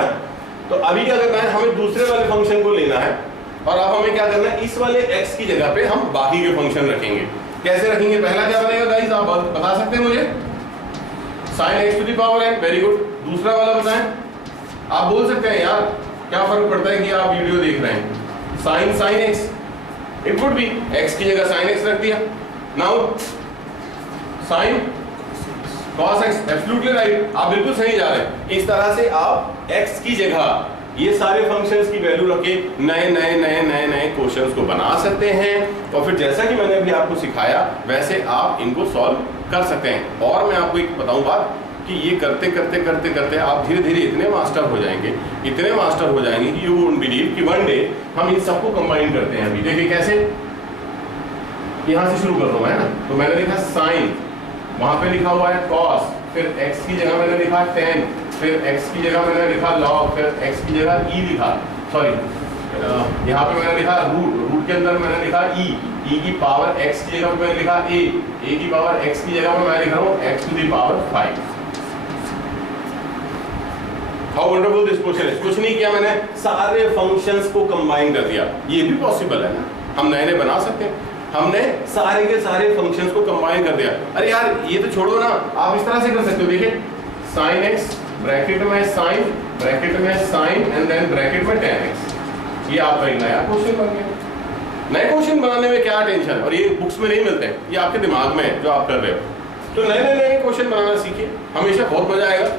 तो अभी क्या करना है, हमें दूसरे वाले फंक्शन को लेना है और अब हमें क्या करना है, इस वाले x की जगह पे हम बाकी के फंक्शन रखेंगे। कैसे रखेंगे, पहला क्या बनेगा गाइस, आप बता सकते हैं मुझे? sin x to the power n, very good. दूसरा वाला बताएं, आप बोल सकते हैं यार क्या फर्क पड़ता है कि आप वीडियो देख रहे हैं। sin x, it would be x की जगह sin x रख दिया। Now sin cos x, absolutely right, आप बिल्कुल सही जा रहे हैं। इस तरह से आप x की जगह ये सारे फंक्शंस की वैल्यू रख के नए क्वेश्चंस को बना सकते हैं और फिर जैसा कि मैंने अभी आपको सिखाया वैसे आप इनको सॉल्व कर सकते हैं। और मैं आपको एक बताऊं बात कि ये करते करते आप धीरे धीरे इतने मास्टर हो जाएंगे कि यू वोंट बिलीव कि वन डे हम इन सबको कंबाइन करते हैं। अभी देखिए कैसे, यहां से शुरू कर रहा हूं मैं ना। तो मैंने लिखा साइन, वहां पे लिखा हुआ है cos, फिर x की जगह मैंने लिखा tan, फिर x की जगह मैंने लिखा log, फिर x की जगह e लिखा, सॉरी यहाँ पे मैंने लिखा रूट के अंदर मैंने लिखा e की पावर x की जगह पे मैंने लिखा a की पावर x की जगह पे मैं लिख रहा हूँ x to the power 5। How wonderful this question है। कुछ नहीं किया मैंने, सारे फंक्शंस को कंबाइन कर दिया। ये भी पॉसिबल है ना, हम नए बना सकते हैं। हमने सारे के सारे फंक्शंस को कंबाइन कर दिया। अरे यार ये तो छोड़ो ना, आप इस तरह से कर सकते हो। देखिए sin x ब्रैकेट में sin, ब्रैकेट में sin एंड देन ब्रैकेट में tan x। ये आपका एक नया क्वेश्चन बन गया। नए क्वेश्चन बनाने में क्या टेंशन, और ये बुक्स में नहीं मिलते हैं, ये आपके दिमाग में है जो आप कर रहे हो। तो नए क्वेश्चन बनाना सीखिए, हमेशा बहुत मजा आएगा।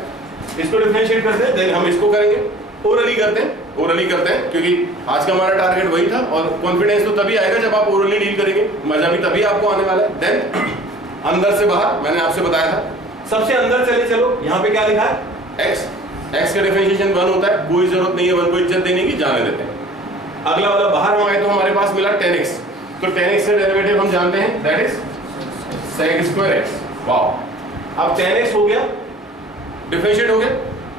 इसको डिफरेंशिएट करते हैं, देन हम इसको करेंगे। ओरली करते हैं क्योंकि आज का हमारा टारगेट वही था। और कॉन्फिडेंस तो तभी आएगा जब आप ओरली डील करेंगे, मजा भी तभी आपको आने वाला है। देन अंदर से बाहर, मैंने आपसे बताया था सबसे अंदर चलो। यहाँ पे क्या लिखा है, x का डिफरेंशिएशन 1 होता है, कोई जरूरत नहीं है 1 को इज्जत देने की, जाने देते हैं। अगला वाला बाहर हम आए तो हमारे पास मिला 10x, तो 10x का डेरिवेटिव हम जानते हैं, दैट इज sec²x। वाह, अब 10x हो गया, डिफरेंशिएट हो गया।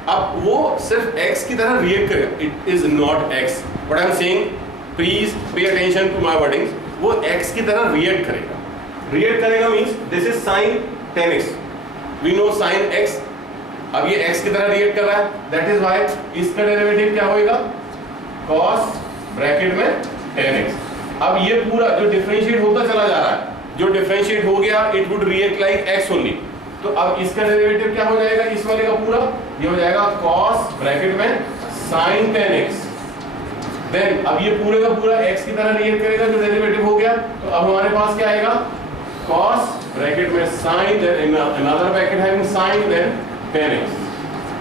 अब वो सिर्फ x की तरह रिएक्ट करेगा, it is not x, but I am saying please pay attention to my wordings. वो x की तरह रिएक्ट करेगा means this is sin 10x, we know sin x। अब ये x की तरह रिएक्ट कर रहा है, दैट इज व्हाई इसका डेरिवेटिव क्या होएगा, cos ब्रैकेट में 10x। अब ये पूरा जो डिफरेंशिएट होता चला जा रहा है, जो डिफरेंशिएट हो गया it would react like x only. तो अब इसका डेरिवेटिव क्या हो जाएगा, इस वाले का पूरा ये हो जाएगा cos ब्रैकेट में sin 10x। देन अब ये पूरे का पूरा x की तरह रिएक्ट करेगा, जो डेरिवेटिव हो गया। तो अब हमारे पास क्या आएगा, cos ब्रैकेट में sin, then another bracket having sin, then 10x,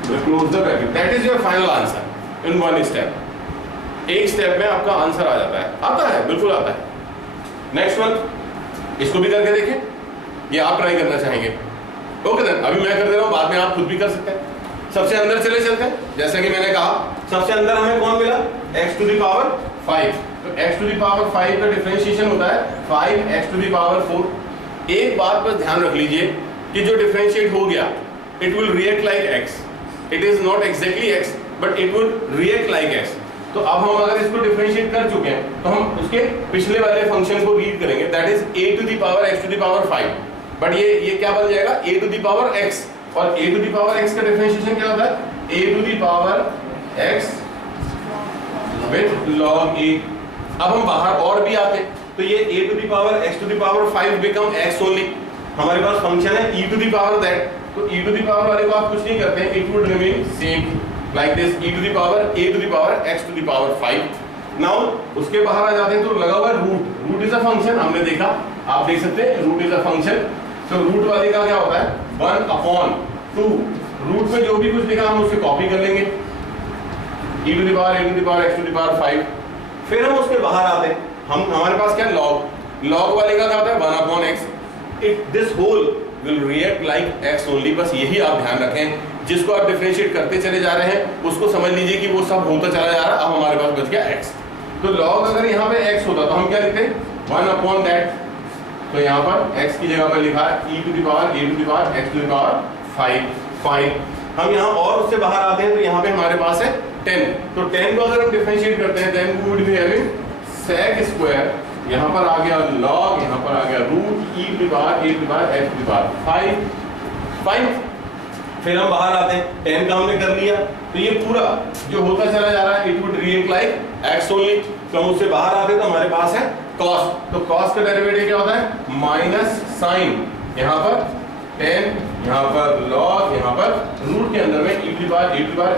we close the bracket। that is your final answer in one step। एक स्टेप में आपका आंसर आ जाता है, बिल्कुल आता है। नेक्स्ट वन, इसको भी करके देखें, ये आप ट्राई करना चाहेंगे। ओके देन, अभी मैं कर दे रहा हूँ, बाद में आप खुद भी कर सकते हैं। सबसे अंदर चलते हैं, जैसा कि मैंने कहा सबसे अंदर हमें कौन मिला, x to the power 5। तो x to the power 5 का डिफरेंशिएशन होता है 5x to the power 4। एक बात बस ध्यान रख लीजिए कि जो डिफरेंशिएट हो गया it will react like x, it is not exactly x but it will react like x। तो अब हम अगर इसको डिफरेंशिएट कर चुके हैं तो हम उसके पिछले वाले फंक्शन को रीड करेंगे, that is a to the power x to the power 5। But ये क्या बन जाएगा, a to the power x, और a to the power x का डिफरेंशिएशन क्या होता है, a to the power x with log a। अब हम बाहर और भी आते हैं, तो ये a to the power x to the power 5 become x only। हमारे पास फंक्शन है e to the power that, तो e to the power वाले को आप कुछ नहीं करते हैं, it would remain same like this, e to the power a to the power x to the power 5। Now उसके बाहर आ जाते हैं, तो लगा हुआ रूट इज अ फंक्शन, हमने देखा, आप देख सकते हैं रूट इज अ फंक्शन। तो रूट वाले का क्या होता है, 1/2। रूट में जो भी कुछ लिखा हम उससे कॉपी कर लेंगे, e to the power a to the power x to the power 5। फिर हम उसके बाहर आते हैं, हमारे पास क्या, लॉग वाले का क्या होता है, 1/x। It this whole will react like x only. बस यही आप ध्यान रखें, जिसको आप डिफरेंशिएट करते चले जा रहे हैं उसको समझ लीजिए कि वो सब होता चला जा रहा है। अब हमारे पास बच गया x। तो log अगर यहाँ पे x होता तो हम क्या लिखते हैं, 1 अपॉन दैट, तो यहाँ पर x की जगह पर लिखा है e to the power a to the power x to the power 5। Fine, हम यहाँ और उससे बाहर आते हैं तो यहाँ पे हमारे पास है 10, तो 10 को अगर हम डिफरेंशिएट करते हैं then we would be having sec square, यहाँ पर आ गया log, यहाँ पर आ गया root e to the power a to the power x to the power 5। Fine, फिर हम बाहर आते हैं, 10 का हमने कर लिया, तो ये पूरा जो होता चला जा रहा है it would react like x only, तो हम उससे बाहर आते हैं तो हमारे पास है cos, तो cos का डेरिवेटिव क्या होता है माइनस साइन, यहाँ पर 10, यहाँ पर log, यहाँ पर रूट के अंदर में e to the power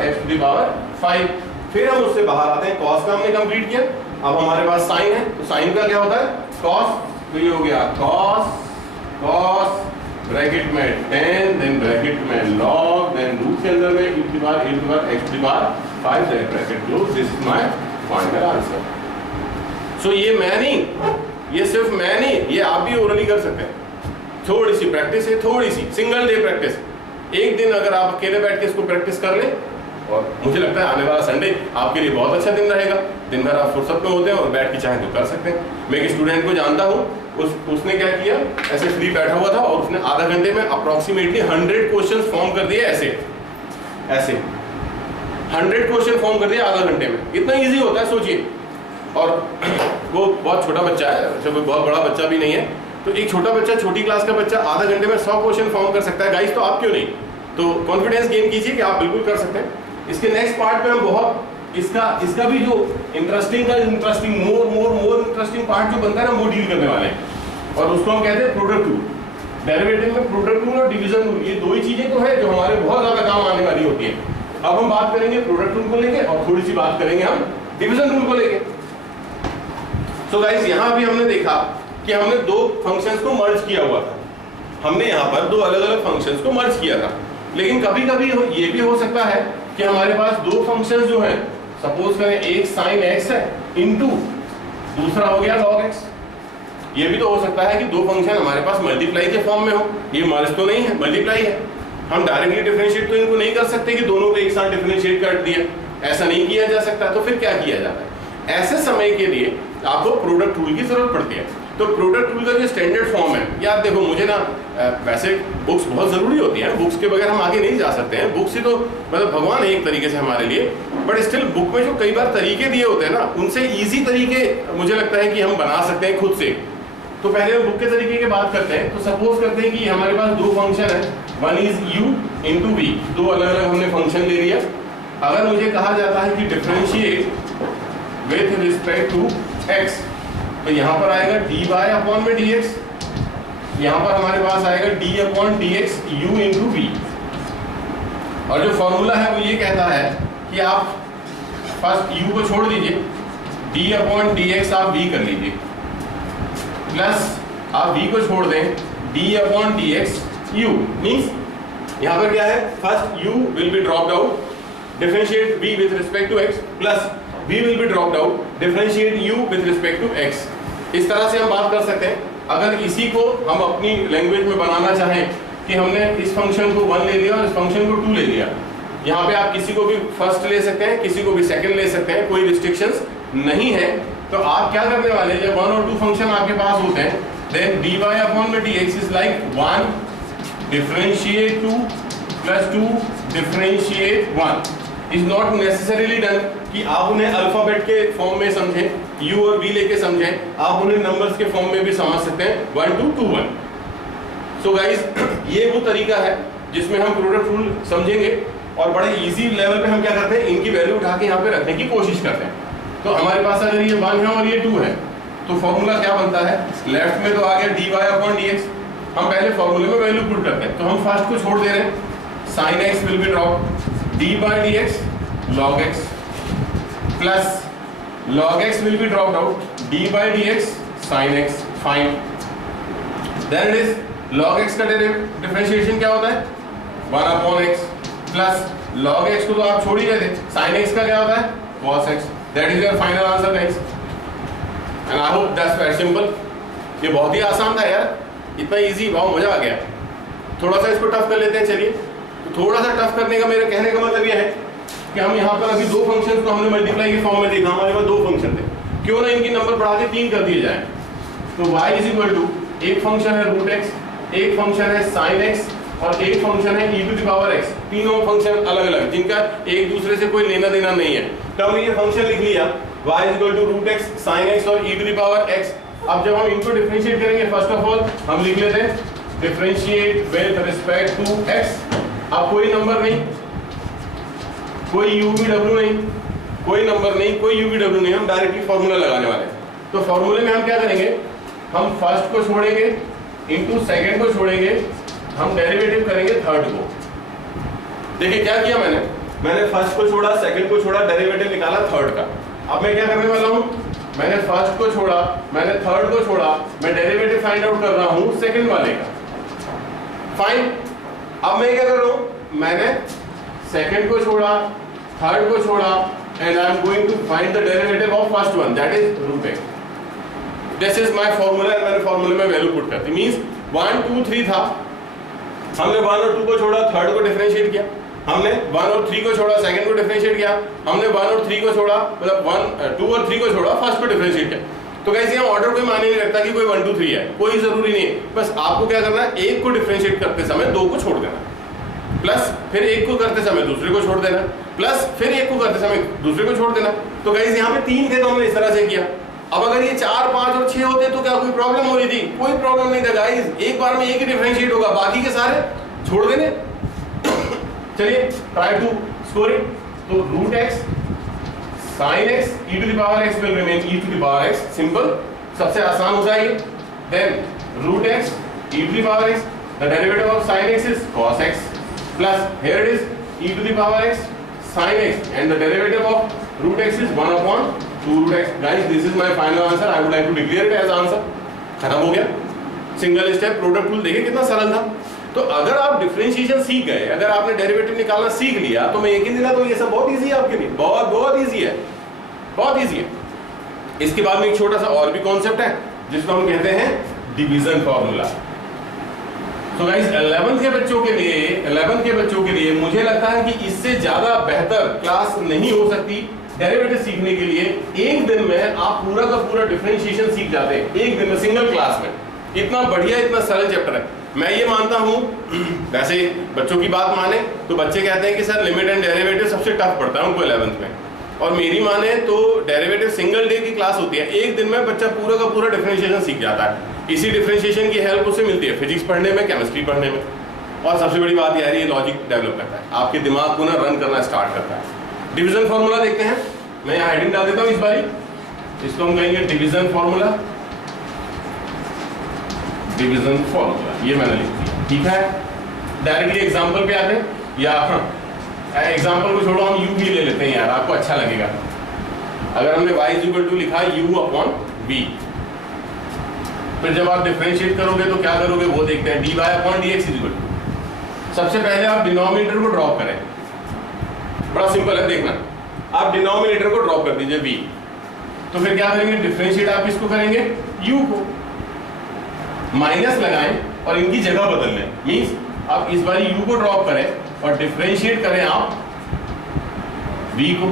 x to the power 5। फिर हम उससे बाहर आते हैं, cos का हमने कंप्लीट किया, अब हमारे पास साइन है, तो साइन का क्या होता है cos, तो ये हो गया cos ब्रैकेट में 10, देन ब्रैकेट में log, देन रूट के अंदर में e to the power x to the power 5, then bracket close, this is my final answer. So ये मैं नहीं, ये सिर्फ मैं नहीं, ये आप भी ओरली कर सकते हैं, थोड़ी सी प्रैक्टिस है, थोड़ी सी सिंगल डे प्रैक्टिस, एक दिन अगर आप अकेले बैठ के इसको प्रैक्टिस कर लें, और मुझे लगता है आने वाला संडे आपके लिए बहुत अच्छा दिन रहेगा, दिन भर आप फुर्सत में होते हैं और बैठ के चाहें तो कर सकते हैं। मैं एक स्टूडेंट को जानता हूँ, उसने क्या किया, ऐसे फ्री बैठा हुआ था और उसने आधा घंटे में अप्रोक्सीमेटली 100 क्वेश्चन फॉर्म कर दिए, ऐसे 100 क्वेश्चन फॉर्म कर दिया आधा घंटे में, इतना ईजी होता है सोचिए। और वो बहुत छोटा बच्चा है, कोई बहुत बड़ा बच्चा भी नहीं है, तो एक छोटा बच्चा, छोटी क्लास का बच्चा आधा घंटे में 100 क्वेश्चन फॉर्म कर सकता है गाइस, तो आप क्यों नहीं? तो कॉन्फिडेंस गेन कीजिए कि आप बिल्कुल कर सकते हैं। इसके नेक्स्ट पार्ट में हम बहुत इसका भी जो इंटरेस्टिंग मोर इंटरेस्टिंग पार्ट जो बनता है ना, वो डील करने वाले हैं, और उसको हम कहते हैं प्रोडक्ट रूल। डेरिवेटिव में प्रोडक्ट रूल और डिवीजन रूल, ये दो ही चीजें तो है जो हमारे बहुत ज्यादा काम आने वाली होती है। अब हम बात करेंगे प्रोडक्ट रूल को लेके और थोड़ी सी बात करेंगे हम डिवीजन रूल को लेके। सो गाइस, यहाँ भी हमने देखा कि हमने दो फंक्शंस को मर्ज किया हुआ था, हमने यहाँ पर दो अलग अलग फंक्शंस को मर्ज किया था, लेकिन कभी कभी ये भी हो सकता है कि हमारे पास दो फंक्शंस जो हैं, सपोज करें एक sin x है इनटू दूसरा हो गया log x, ये भी तो हो सकता है कि दो फंक्शन हमारे पास मल्टीप्लाई के फॉर्म में हो, ये मर्ज तो नहीं है, मल्टीप्लाई है। हम डायरेक्टली डिफरेंशिएट तो इनको नहीं कर सकते कि दोनों को एक साथ डिफरेंशिएट कर दिया, ऐसा नहीं किया जा सकता, तो फिर क्या किया जाता है? ऐसे समय के लिए आपको प्रोडक्ट रूल की जरूरत पड़ती है। तो प्रोडक्ट रूल का जो स्टैंडर्ड फॉर्म है, यार देखो मुझे ना वैसे बुक्स बहुत ज़रूरी होती हैं, बुक्स के बगैर हम आगे नहीं जा सकते हैं, बुक्स ही तो मतलब भगवान है एक तरीके से हमारे लिए, बट स्टिल बुक में जो कई बार तरीके दिए होते हैं ना, उनसे ईजी तरीके मुझे लगता है कि हम बना सकते हैं खुद से। तो पहले हम बुक के तरीके की बात करते हैं। तो सपोज करते हैं कि हमारे पास दो फंक्शन है, one is u into v, दो अलग अलग हमने फंक्शन ले लिया। अगर मुझे कहा जाता है कि differentiate with respect to x, तो यहाँ पर आएगा dy अपॉन में dx, यहाँ पर हमारे पास आएगा d अपॉन dx u इंटू वी, और जो फॉर्मूला है वो ये कहता है कि आप फर्स्ट u को छोड़ दीजिए, d अपॉन dx आप v कर लीजिए, प्लस आप v को छोड़ दें d अपॉन dx u, मीन्स यहाँ पर क्या है, first u will be dropped out, differentiate v with respect to x, plus v will be dropped out, differentiate u with respect to x। इस तरह से हम बात कर सकते हैं। अगर इसी को हम अपनी लैंग्वेज में बनाना चाहें कि हमने इस फंक्शन को 1 ले लिया और इस फंक्शन को 2 ले लिया, यहाँ पे आप किसी को भी फर्स्ट ले सकते हैं, किसी को भी सेकंड ले सकते हैं, कोई रिस्ट्रिक्शंस नहीं है। तो आप क्या करने वाले हैं, जब 1 और 2 फंक्शन आपके पास होते हैं, देन dy अपॉन में dx is like 1 differentiate 2 plus 2 differentiate 1 is not necessarily done कि आप उन्हें अल्फाबेट के फॉर्म में समझें, u और v लेके समझें, आप उन्हें नंबर्स के फॉर्म में भी समझ सकते हैं, 1 2 2 1। सो गाइस, ये वो तरीका है जिसमें हम प्रोडक्ट रूल समझेंगे और बड़े इजी लेवल पे हम क्या करते हैं, इनकी वैल्यू उठा के यहाँ पे रखने की कोशिश करते हैं। तो हमारे पास अगर ये 1 है और ये 2 है, तो फॉर्मूला क्या बनता है, लेफ्ट में तो आ गया dy अपॉन dx, हम पहले फॉर्मूले में वैल्यू पुट करते हैं, तो हम फर्स्ट को छोड़ दे रहे हैं, sin x will be drop, d by dx log x plus log x will be dropped out, d by dx sin x, fine. Then it is log x का differentiation क्या होता है, 1 upon x plus log x को तो आप छोड़ ही रहे थे, sin x का क्या होता है, cos x. That is your final answer guys. And I hope that's very simple. ये बहुत ही आसान था यार, इतना इजी, बहुत मजा आ गया। थोड़ा सा इसको टफ कर लेते हैं, चलिए। तो थोड़ा सा टफ करने का मेरे कहने का मतलब ये है कि हम यहाँ पर अभी दो फंक्शंस को हमने मल्टीप्लाई के फॉर्म में देखा, हमारे पास दो फंक्शन थे, क्यों ना इनकी नंबर बढ़ा के 3 कर दिए जाए। तो y इज इक्वल टू एक फंक्शन है रूट एक्स, एक फंक्शन है साइन एक्स और एक फंक्शन है e to the power x। तीनों फंक्शन अलग अलग जिनका एक दूसरे से कोई लेना देना नहीं है। तो हमने ये फंक्शन लिख लिया y is equal to root x, sine x और e to the power x। अब जब हम इनको डिफरेंशिएट करेंगे, फर्स्ट ऑफ ऑल हम लिख लेते हैं differentiate with respect to x। अब कोई नंबर नहीं, कोई u v w नहीं, कोई नंबर नहीं, कोई u v w नहीं, हम डायरेक्टली फॉर्मूला लगाने वाले हैं। तो फॉर्मूले में हम क्या करेंगे, हम फर्स्ट को छोड़ेंगे इनटू सेकंड को छोड़ेंगे, हम डेरिवेटिव करेंगे थर्ड को। देखिए क्या किया मैंने फर्स्ट को छोड़ा, सेकंड को छोड़ा, डेरिवेटिव निकाला थर्ड का। अब मैं क्या करने वाला हूं, मैंने फर्स्ट को छोड़ा, मैंने थर्ड को छोड़ा, मैं डेरिवेटिव फाइंड आउट कर रहा हूं सेकंड वाले का। फाइन। अब मैं क्या कर रहा हूं, मैंने सेकंड को छोड़ा, थर्ड को छोड़ा and I am going to find the derivative of first one, that is root x. This is my formula and मैंने फॉर्मूले में वैल्यू पुट करती। मींस 1 2 3 था, हमने 1 और 2 को छोड़ा, थर्ड को डिफरेंशिएट किया, हमने 1 और 3 को छोड़ा, सेकंड को डिफरेंशिएट किया, हमने 1 और 3 को छोड़ा, मतलब 1 2 और 3 को छोड़ा, फर्स्ट को डिफरेंशिएट किया। तो कैसे यहाँ ऑर्डर कोई मायने नहीं रखता कि कोई 1 2 3 है, कोई जरूरी नहीं है। बस आपको क्या करना है, एक को डिफरेंशिएट करते समय दो को छोड़ देना, प्लस फिर एक को करते समय दूसरे को छोड़ देना, प्लस फिर एक को करते समय दूसरे को छोड़ देना। तो गाइस यहाँ पे 3 थे तो हमने इस तरह से किया। अब अगर ये 4 5 और 6 होते तो क्या कोई प्रॉब्लम हो रही थी? कोई प्रॉब्लम नहीं था गाइस, एक बार में एक ही डिफरेंशिएट होगा, बाकी के सारे छोड़ देने। चलिए ट्राई टू स्कोर इट। तो root x sine x e to the power x will remain e to the power x, simple, सबसे आसान हो जाएगी। Then root x e to the power x, the derivative of sin x is cos x, plus here it is e to the power x sin x and the derivative of root x is 1 upon 2 root x. Guys, this is my final answer. I would like to declare it as answer. खत्म हो गया। Single step product rule, देखिए कितना सरल था। तो अगर आप डिफरेंशिएशन सीख गए, अगर आपने डेरिवेटिव निकालना सीख लिया, तो मैं यकीन दिला, तो ये सब बहुत इजी है आपके लिए, बहुत बहुत इजी है, बहुत इजी है। इसके बाद में एक छोटा सा और भी कॉन्सेप्ट है जिसको हम कहते हैं डिवीजन फॉर्मूला। तो गाइस 11th के बच्चों के लिए मुझे लगता है कि इससे ज्यादा बेहतर क्लास नहीं हो सकती डेरिवेटिव सीखने के लिए। एक दिन में आप पूरा का पूरा डिफरेंशिएशन सीख जाते हैं, एक दिन में, सिंगल क्लास में। इतना बढ़िया, इतना सरल चैप्टर है। मैं ये मानता हूँ, वैसे बच्चों की बात माने तो बच्चे कहते हैं कि सर लिमिट एंड डेरिवेटिव सबसे टफ पड़ता है उनको 11th में, और मेरी माने तो डेरिवेटिव सिंगल डे की क्लास होती है, एक दिन में बच्चा पूरा का पूरा डिफरेंशिएशन सीख जाता है। इसी डिफरेंशिएशन की हेल्प उसे मिलती है फिजिक्स पढ़ने में, केमिस्ट्री पढ़ने में, और सबसे बड़ी बात यार ये लॉजिक डेवलप करता है, आपके दिमाग को ना रन करना स्टार्ट करता है। डिवीजन फॉर्मूला देखते हैं, मैं यहाँ हेडिंग डाल देता हूँ इस बारी, इसको हम कहेंगे डिवीजन फॉर्मूला। डिवीजन फॉर्मूला ये मैंने लिख दिया, ठीक है। डायरेक्टली एग्जांपल पे आते हैं, या एग्जांपल को छोड़ो, हम u भी ले लेते हैं यार, आपको अच्छा लगेगा। अगर हमने y इज इक्वल टू लिखा u अपॉन v, फिर जब आप डिफरेंशिएट करोगे तो क्या करोगे वो देखते हैं। dy अपॉन dx इज इक्वल टू, सबसे पहले आप डिनोमिनेटर को ड्रॉप करें, बड़ा सिंपल है, देखना। आप डिनोमिनेटर को ड्रॉप कर दीजिए v, तो फिर क्या करेंगे, डिफरेंशिएट आप किसको करेंगे, u को, माइनस लगाएं और इनकी जगह बदल लें। मींस आप इस बार u को ड्रॉप करें और डिफरेंशिएट करें आप v को,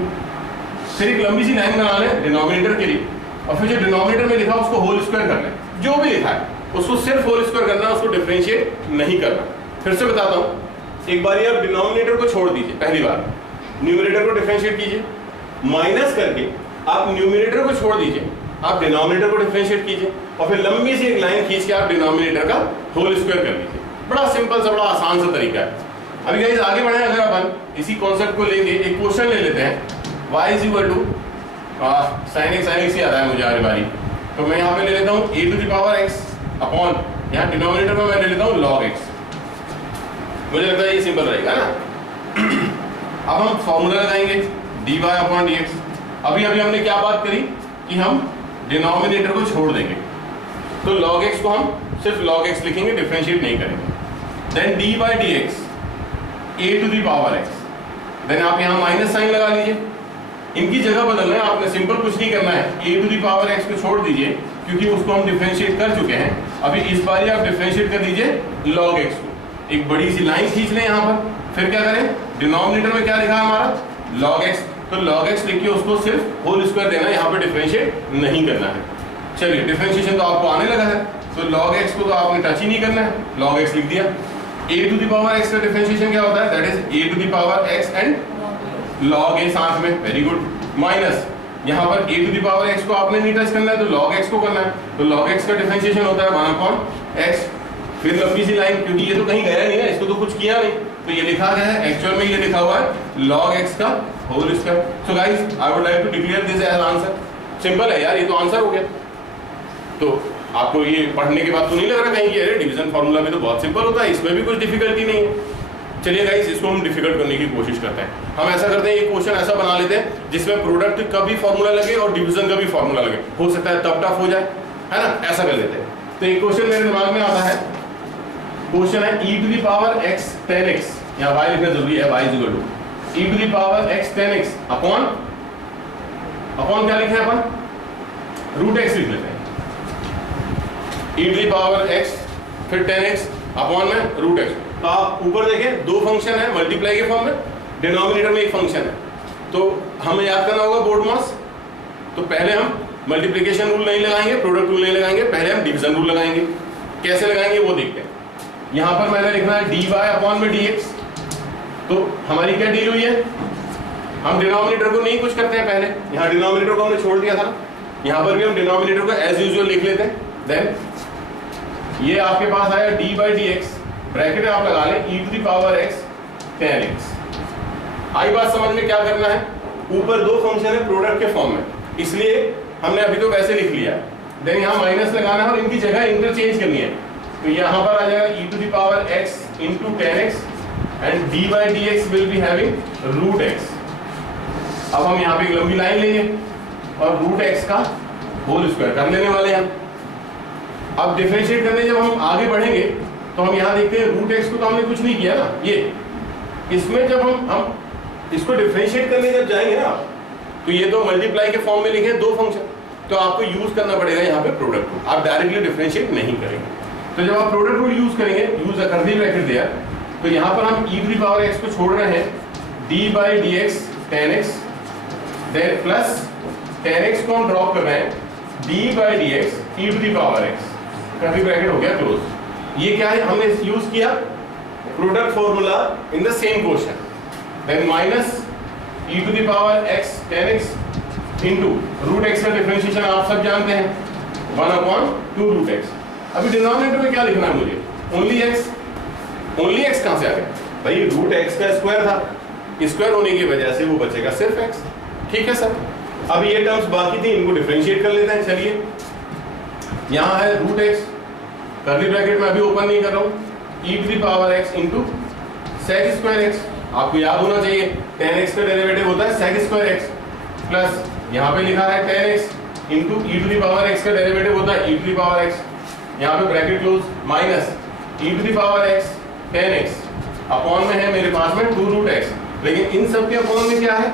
फिर एक लंबी सी लाइन बना लें डिनोमिनेटर के लिए, और फिर जो डिनोमिनेटर में लिखा उसको होल स्क्वायर कर लें, जो भी लिखा है उसको सिर्फ होल स्क्वायर करना, उसको डिफरेंशिएट नहीं करना। फिर से बताता हूं, एक बार आप डिनोमिनेटर को छोड़ दीजिए, पहली बार न्यूमरेटर को डिफरेंशिएट कीजिए, माइनस करके आप न्यूमरेटर को छोड़ दीजिए, आप डिनोमिनेटर को डिफरेंशिएट कीजिए, और फिर लंबी सी एक लाइन खींच के आप डिनोमिनेटर का होल स्क्वायर कर लीजिए। बड़ा सिंपल सा, बड़ा आसान सा तरीका है। अभी गाइस आगे बढ़े, अगर अपन इसी कॉन्सेप्ट को लेंगे, एक क्वेश्चन ले लेते हैं, y is equal to sin x ही आता है मुझे हर बारी, तो मैं यहाँ पे ले लेता हूँ a to the power x upon, यहाँ डिनोमिनेटर में मैं ले लेता हूँ log x। मुझे लगता है ये सिंपल रहेगा ना। अब हम फॉर्मूला लगाएंगे dy अपॉन dx। अभी हमने क्या बात करी कि हम डिनोमिनेटर को छोड़ देंगे, तो log x को हम सिर्फ log x लिखेंगे, डिफरेंशिएट नहीं करेंगे। Then dy by dx a to the power x, then आप यहाँ माइनस साइन लगा लीजिए, इनकी जगह बदलना है आपने, सिंपल कुछ नहीं करना है, a to the power x को छोड़ दीजिए क्योंकि उसको हम डिफरेंशिएट कर चुके हैं। अभी इस बार आप डिफरेंशिएट कर दीजिए log x को, एक बड़ी सी लाइन खींच लें यहाँ पर, फिर क्या करें, डिनोमिनेटर में क्या लिखा है हमारा log x, तो log x लिखिए, उसको सिर्फ होल स्क्वायर देना है, यहाँ पे डिफरेंशिएट नहीं करना है। चलिए डिफरेंशिएशन तो आपको आने लगा है, तो log x को तो आपने टच ही नहीं करना है, log x लिख दिया। a to the power x का डिफरेंशिएशन क्या होता है, that is a to the power x and log a साथ में, वेरी गुड। माइनस यहाँ पर a to the power x को आपने नहीं टच करना है, तो log x को करना है, तो log x का डिफरेंशिएशन होता है 1/x। फिर लंबी सी लाइन, क्योंकि ये तो कहीं गया नहीं है, इसको तो कुछ किया नहीं, तो ये लिखा गया है, एक्चुअल में ये लिखा हुआ है log x का whole square. So guys I would like to declare this as answer. Simple है यार, ये तो आंसर हो गया। तो आपको ये पढ़ने के बाद तो नहीं लग रहा कहीं कि अरे डिवीजन फार्मूला भी तो बहुत सिंपल होता है, इसमें भी कुछ डिफिकल्टी नहीं है। चलिए गाइस, इसको हम डिफिकल्ट करने की कोशिश करते हैं। हम ऐसा करते हैं, ये क्वेश्चन ऐसा बना लेते हैं जिसमें प्रोडक्ट का भी फार्मूला लगे और डिवीजन का भी फार्मूला लगे, हो सकता है तब टफ हो जाए, है ना, ऐसा कर लेते हैं। तो एक क्वेश्चन मेरे दिमाग में आता है, क्वेश्चन है e to the power x 10x, यहाँ y लिखना जरूरी है, y is equal to e to the power x 10x upon क्या लिखे हैं अपन, रूट x लिख लेते हैं। e to the power x फिर 10x अपॉन में रूट x। तो आप ऊपर देखें, दो फंक्शन है मल्टीप्लाई के फॉर्म में, डिनोमिनेटर में एक फंक्शन है, तो हमें याद करना होगा बोर्ड मास। तो पहले हम मल्टीप्लिकेशन रूल नहीं लगाएंगे, प्रोडक्ट रूल नहीं लगाएंगे, पहले हम डिवीजन रूल लगाएंगे। कैसे लगाएंगे वो देखते हैं। यहाँ पर मैंने लिखना है dy अपॉन में dx, तो हमारी क्या डील हुई है, हम डिनोमिनेटर को नहीं कुछ करते हैं, पहले यहाँ डिनोमिनेटर को हमने छोड़ दिया था, यहाँ पर भी हम डिनोमिनेटर को एज यूजुअल लिख लेते हैं। देन ये आपके पास आया dy dx, ब्रैकेट आप लगा लें e to the power x 10x। आई बात समझ में, क्या करना है, ऊपर दो फंक्शन है प्रोडक्ट के फॉर्म में, इसलिए हमने अभी तो वैसे लिख लिया है। देन यहाँ माइनस लगाना है और इनकी जगह इंटरचेंज करनी है, तो यहाँ पर आ जाएगा e to the power x into 10x and dy dx will be having root x। अब हम यहाँ पे एक लंबी लाइन लेंगे और रूट x का होल स्क्वायर कर लेने वाले हैं। अब डिफरेंशिएट करने जब हम आगे बढ़ेंगे तो हम यहाँ देखते हैं रूट x को तो हमने कुछ नहीं किया ना, ये इसमें जब हम इसको डिफरेंशिएट करने जब जाएंगे ना, तो ये तो मल्टीप्लाई के फॉर्म में लिखे दो फंक्शन, तो आपको यूज करना पड़ेगा यहाँ पे प्रोडक्ट रूल, आप डायरेक्टली डिफरेंशिएट नहीं करेंगे। तो जब आप प्रोडक्ट रूल यूज करेंगे, यूज कर दी ब्रैकेट दिया, तो यहाँ पर हम e to the power x को छोड़ रहे हैं, d by dx 10x, then plus 10x को हम ड्रॉप कर रहे हैं, d by dx e to the power x, curly bracket हो गया क्लोज। ये क्या है, हमने यूज किया product formula in the same question. Then minus e to the power x 10x into root x का डिफरेंशिएशन आप सब जानते हैं 1/2 रूट x। अभी डिनोमिनेटर में क्या लिखना है मुझे, ओनली x। ओनली x कहां से आ गया भाई, रूट x का स्क्वायर था, स्क्वायर होने की वजह से वो बचेगा सिर्फ x। ठीक है सर, अब ये टर्म्स बाकी थी, इनको डिफरेंशिएट कर लेते हैं। चलिए, यहाँ है रूट x, कर्ली ब्रैकेट में अभी ओपन नहीं कर रहा हूँ, e to the power x into sec square x। आपको याद होना चाहिए 10x का डेरिवेटिव होता है sec स्क्वायर x, प्लस यहाँ पे लिखा है 10x into e to the power x का डेरिवेटिव होता है e to the power x, यहाँ पे bracket close, minus e to the power x 10x upon में है मेरे पास में 2 रूट x, लेकिन इन सब के अपॉन में क्या है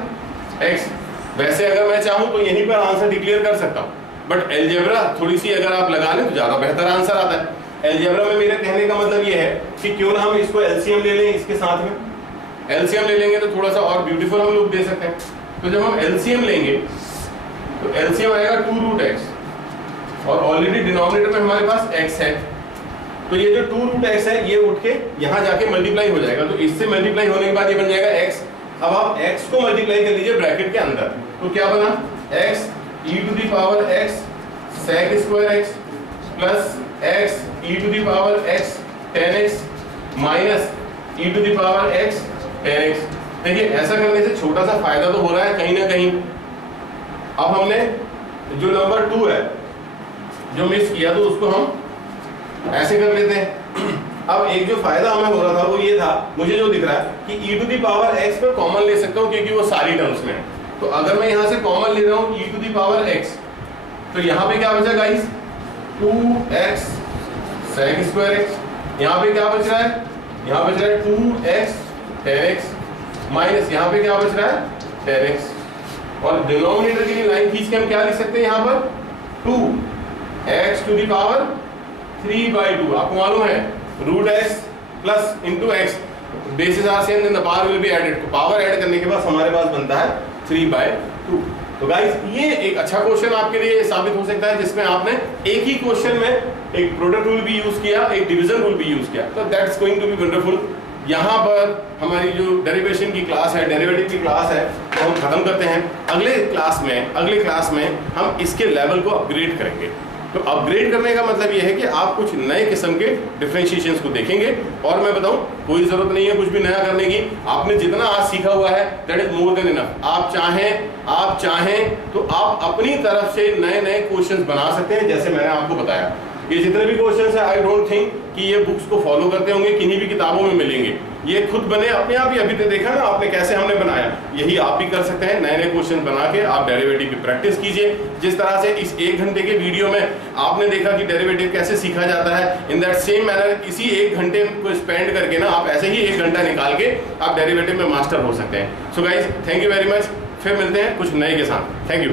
x। वैसे अगर मैं चाहूँ तो यहीं पर आंसर डिक्लेयर कर सकता हूँ, बट एलजेब्रा थोड़ी सी अगर आप लगा लें तो ज़्यादा बेहतर आंसर आता है। एलजेब्रा में मेरे कहने का मतलब ये है कि क्यों ना हम इसको एलसीएम ले लें, इसके साथ में एलसीएम ले लेंगे तो थोड़ा सा और ब्यूटीफुल हम लुक दे सकते हैं। तो जब हम एलसीएम लेंगे तो एलसीएम आएगा 2 रूट x, और ऑलरेडी डिनोमिनेटर में हमारे पास x है, तो ये जो 2 रूट x है ये उठ के यहाँ जाके मल्टीप्लाई हो जाएगा, तो इससे मल्टीप्लाई होने के बाद ये बन जाएगा x। अब आप x को मल्टीप्लाई कर लीजिए ब्रैकेट के अंदर, तो क्या बना x e to the power x sec square x plus x e to the power x 10x minus e to the power x 10x। देखिए, ऐसा करने से छोटा सा फायदा तो हो रहा है कहीं ना कहीं। अब हमने जो नंबर 2 है जो मिस किया, तो उसको हम ऐसे कर लेते हैं। अब एक जो फायदा हमें हो रहा था वो ये था, मुझे जो दिख रहा है कि e to the power x में कॉमन ले सकता हूँ क्योंकि वो सारी टर्म्स में है। तो अगर मैं यहाँ से कॉमन ले रहा हूँ e to the power x, तो यहाँ पे क्या बचा guys, 2x sec square x। यहाँ पे क्या बच रहा है, यहाँ बच रहा है 2x 10x माइनस यहाँ पे क्या बच रहा है 10x, और डिनोमिनेटर के लिए लाइन खींच के हम क्या लिख सकते हैं यहाँ पर 2x टू द पावर 3/2। आपको मालूम है root x plus into x, basis are same then the power will be added. तो पावर ऐड करने के बाद हमारे पास बनता है 3/2। तो गाइस ये एक अच्छा क्वेश्चन आपके लिए साबित हो सकता है जिसमें आपने एक ही क्वेश्चन में एक प्रोडक्ट रूल भी यूज किया, एक डिवीजन रूल भी यूज किया, तो that's going to be wonderful. यहाँ पर हमारी जो डेरिवेशन की क्लास है, डेरिवेटिव की क्लास है, तो हम खत्म करते हैं। अगले क्लास में हम इसके लेवल को अपग्रेड करेंगे। तो अपग्रेड करने का मतलब ये है कि आप कुछ नए किस्म के डिफरेंशिएशंस को देखेंगे। और मैं बताऊं, कोई जरूरत नहीं है कुछ भी नया करने की, आपने जितना आज सीखा हुआ है that is more than enough. आप चाहें तो आप अपनी तरफ से नए नए क्वेश्चंस बना सकते हैं, जैसे मैंने आपको बताया। ये जितने भी क्वेश्चंस है, आई डोंट थिंक कि ये बुक्स को फॉलो करते होंगे, किन्हीं भी किताबों में मिलेंगे। ये खुद बने अपने आप ही। अभी तो देखा ना आपने कैसे हमने बनाया, यही आप भी कर सकते हैं। नए नए क्वेश्चन बना के आप डेरिवेटिव की प्रैक्टिस कीजिए। जिस तरह से इस 1 घंटे के वीडियो में आपने देखा कि डेरिवेटिव कैसे सीखा जाता है, इन दैट सेम मैनर इसी 1 घंटे को स्पेंड करके ना आप ऐसे ही 1 घंटा निकाल के आप डेरिवेटिव में मास्टर हो सकते हैं। So guys, thank you very much. फिर मिलते हैं कुछ नए के साथ। Thank you.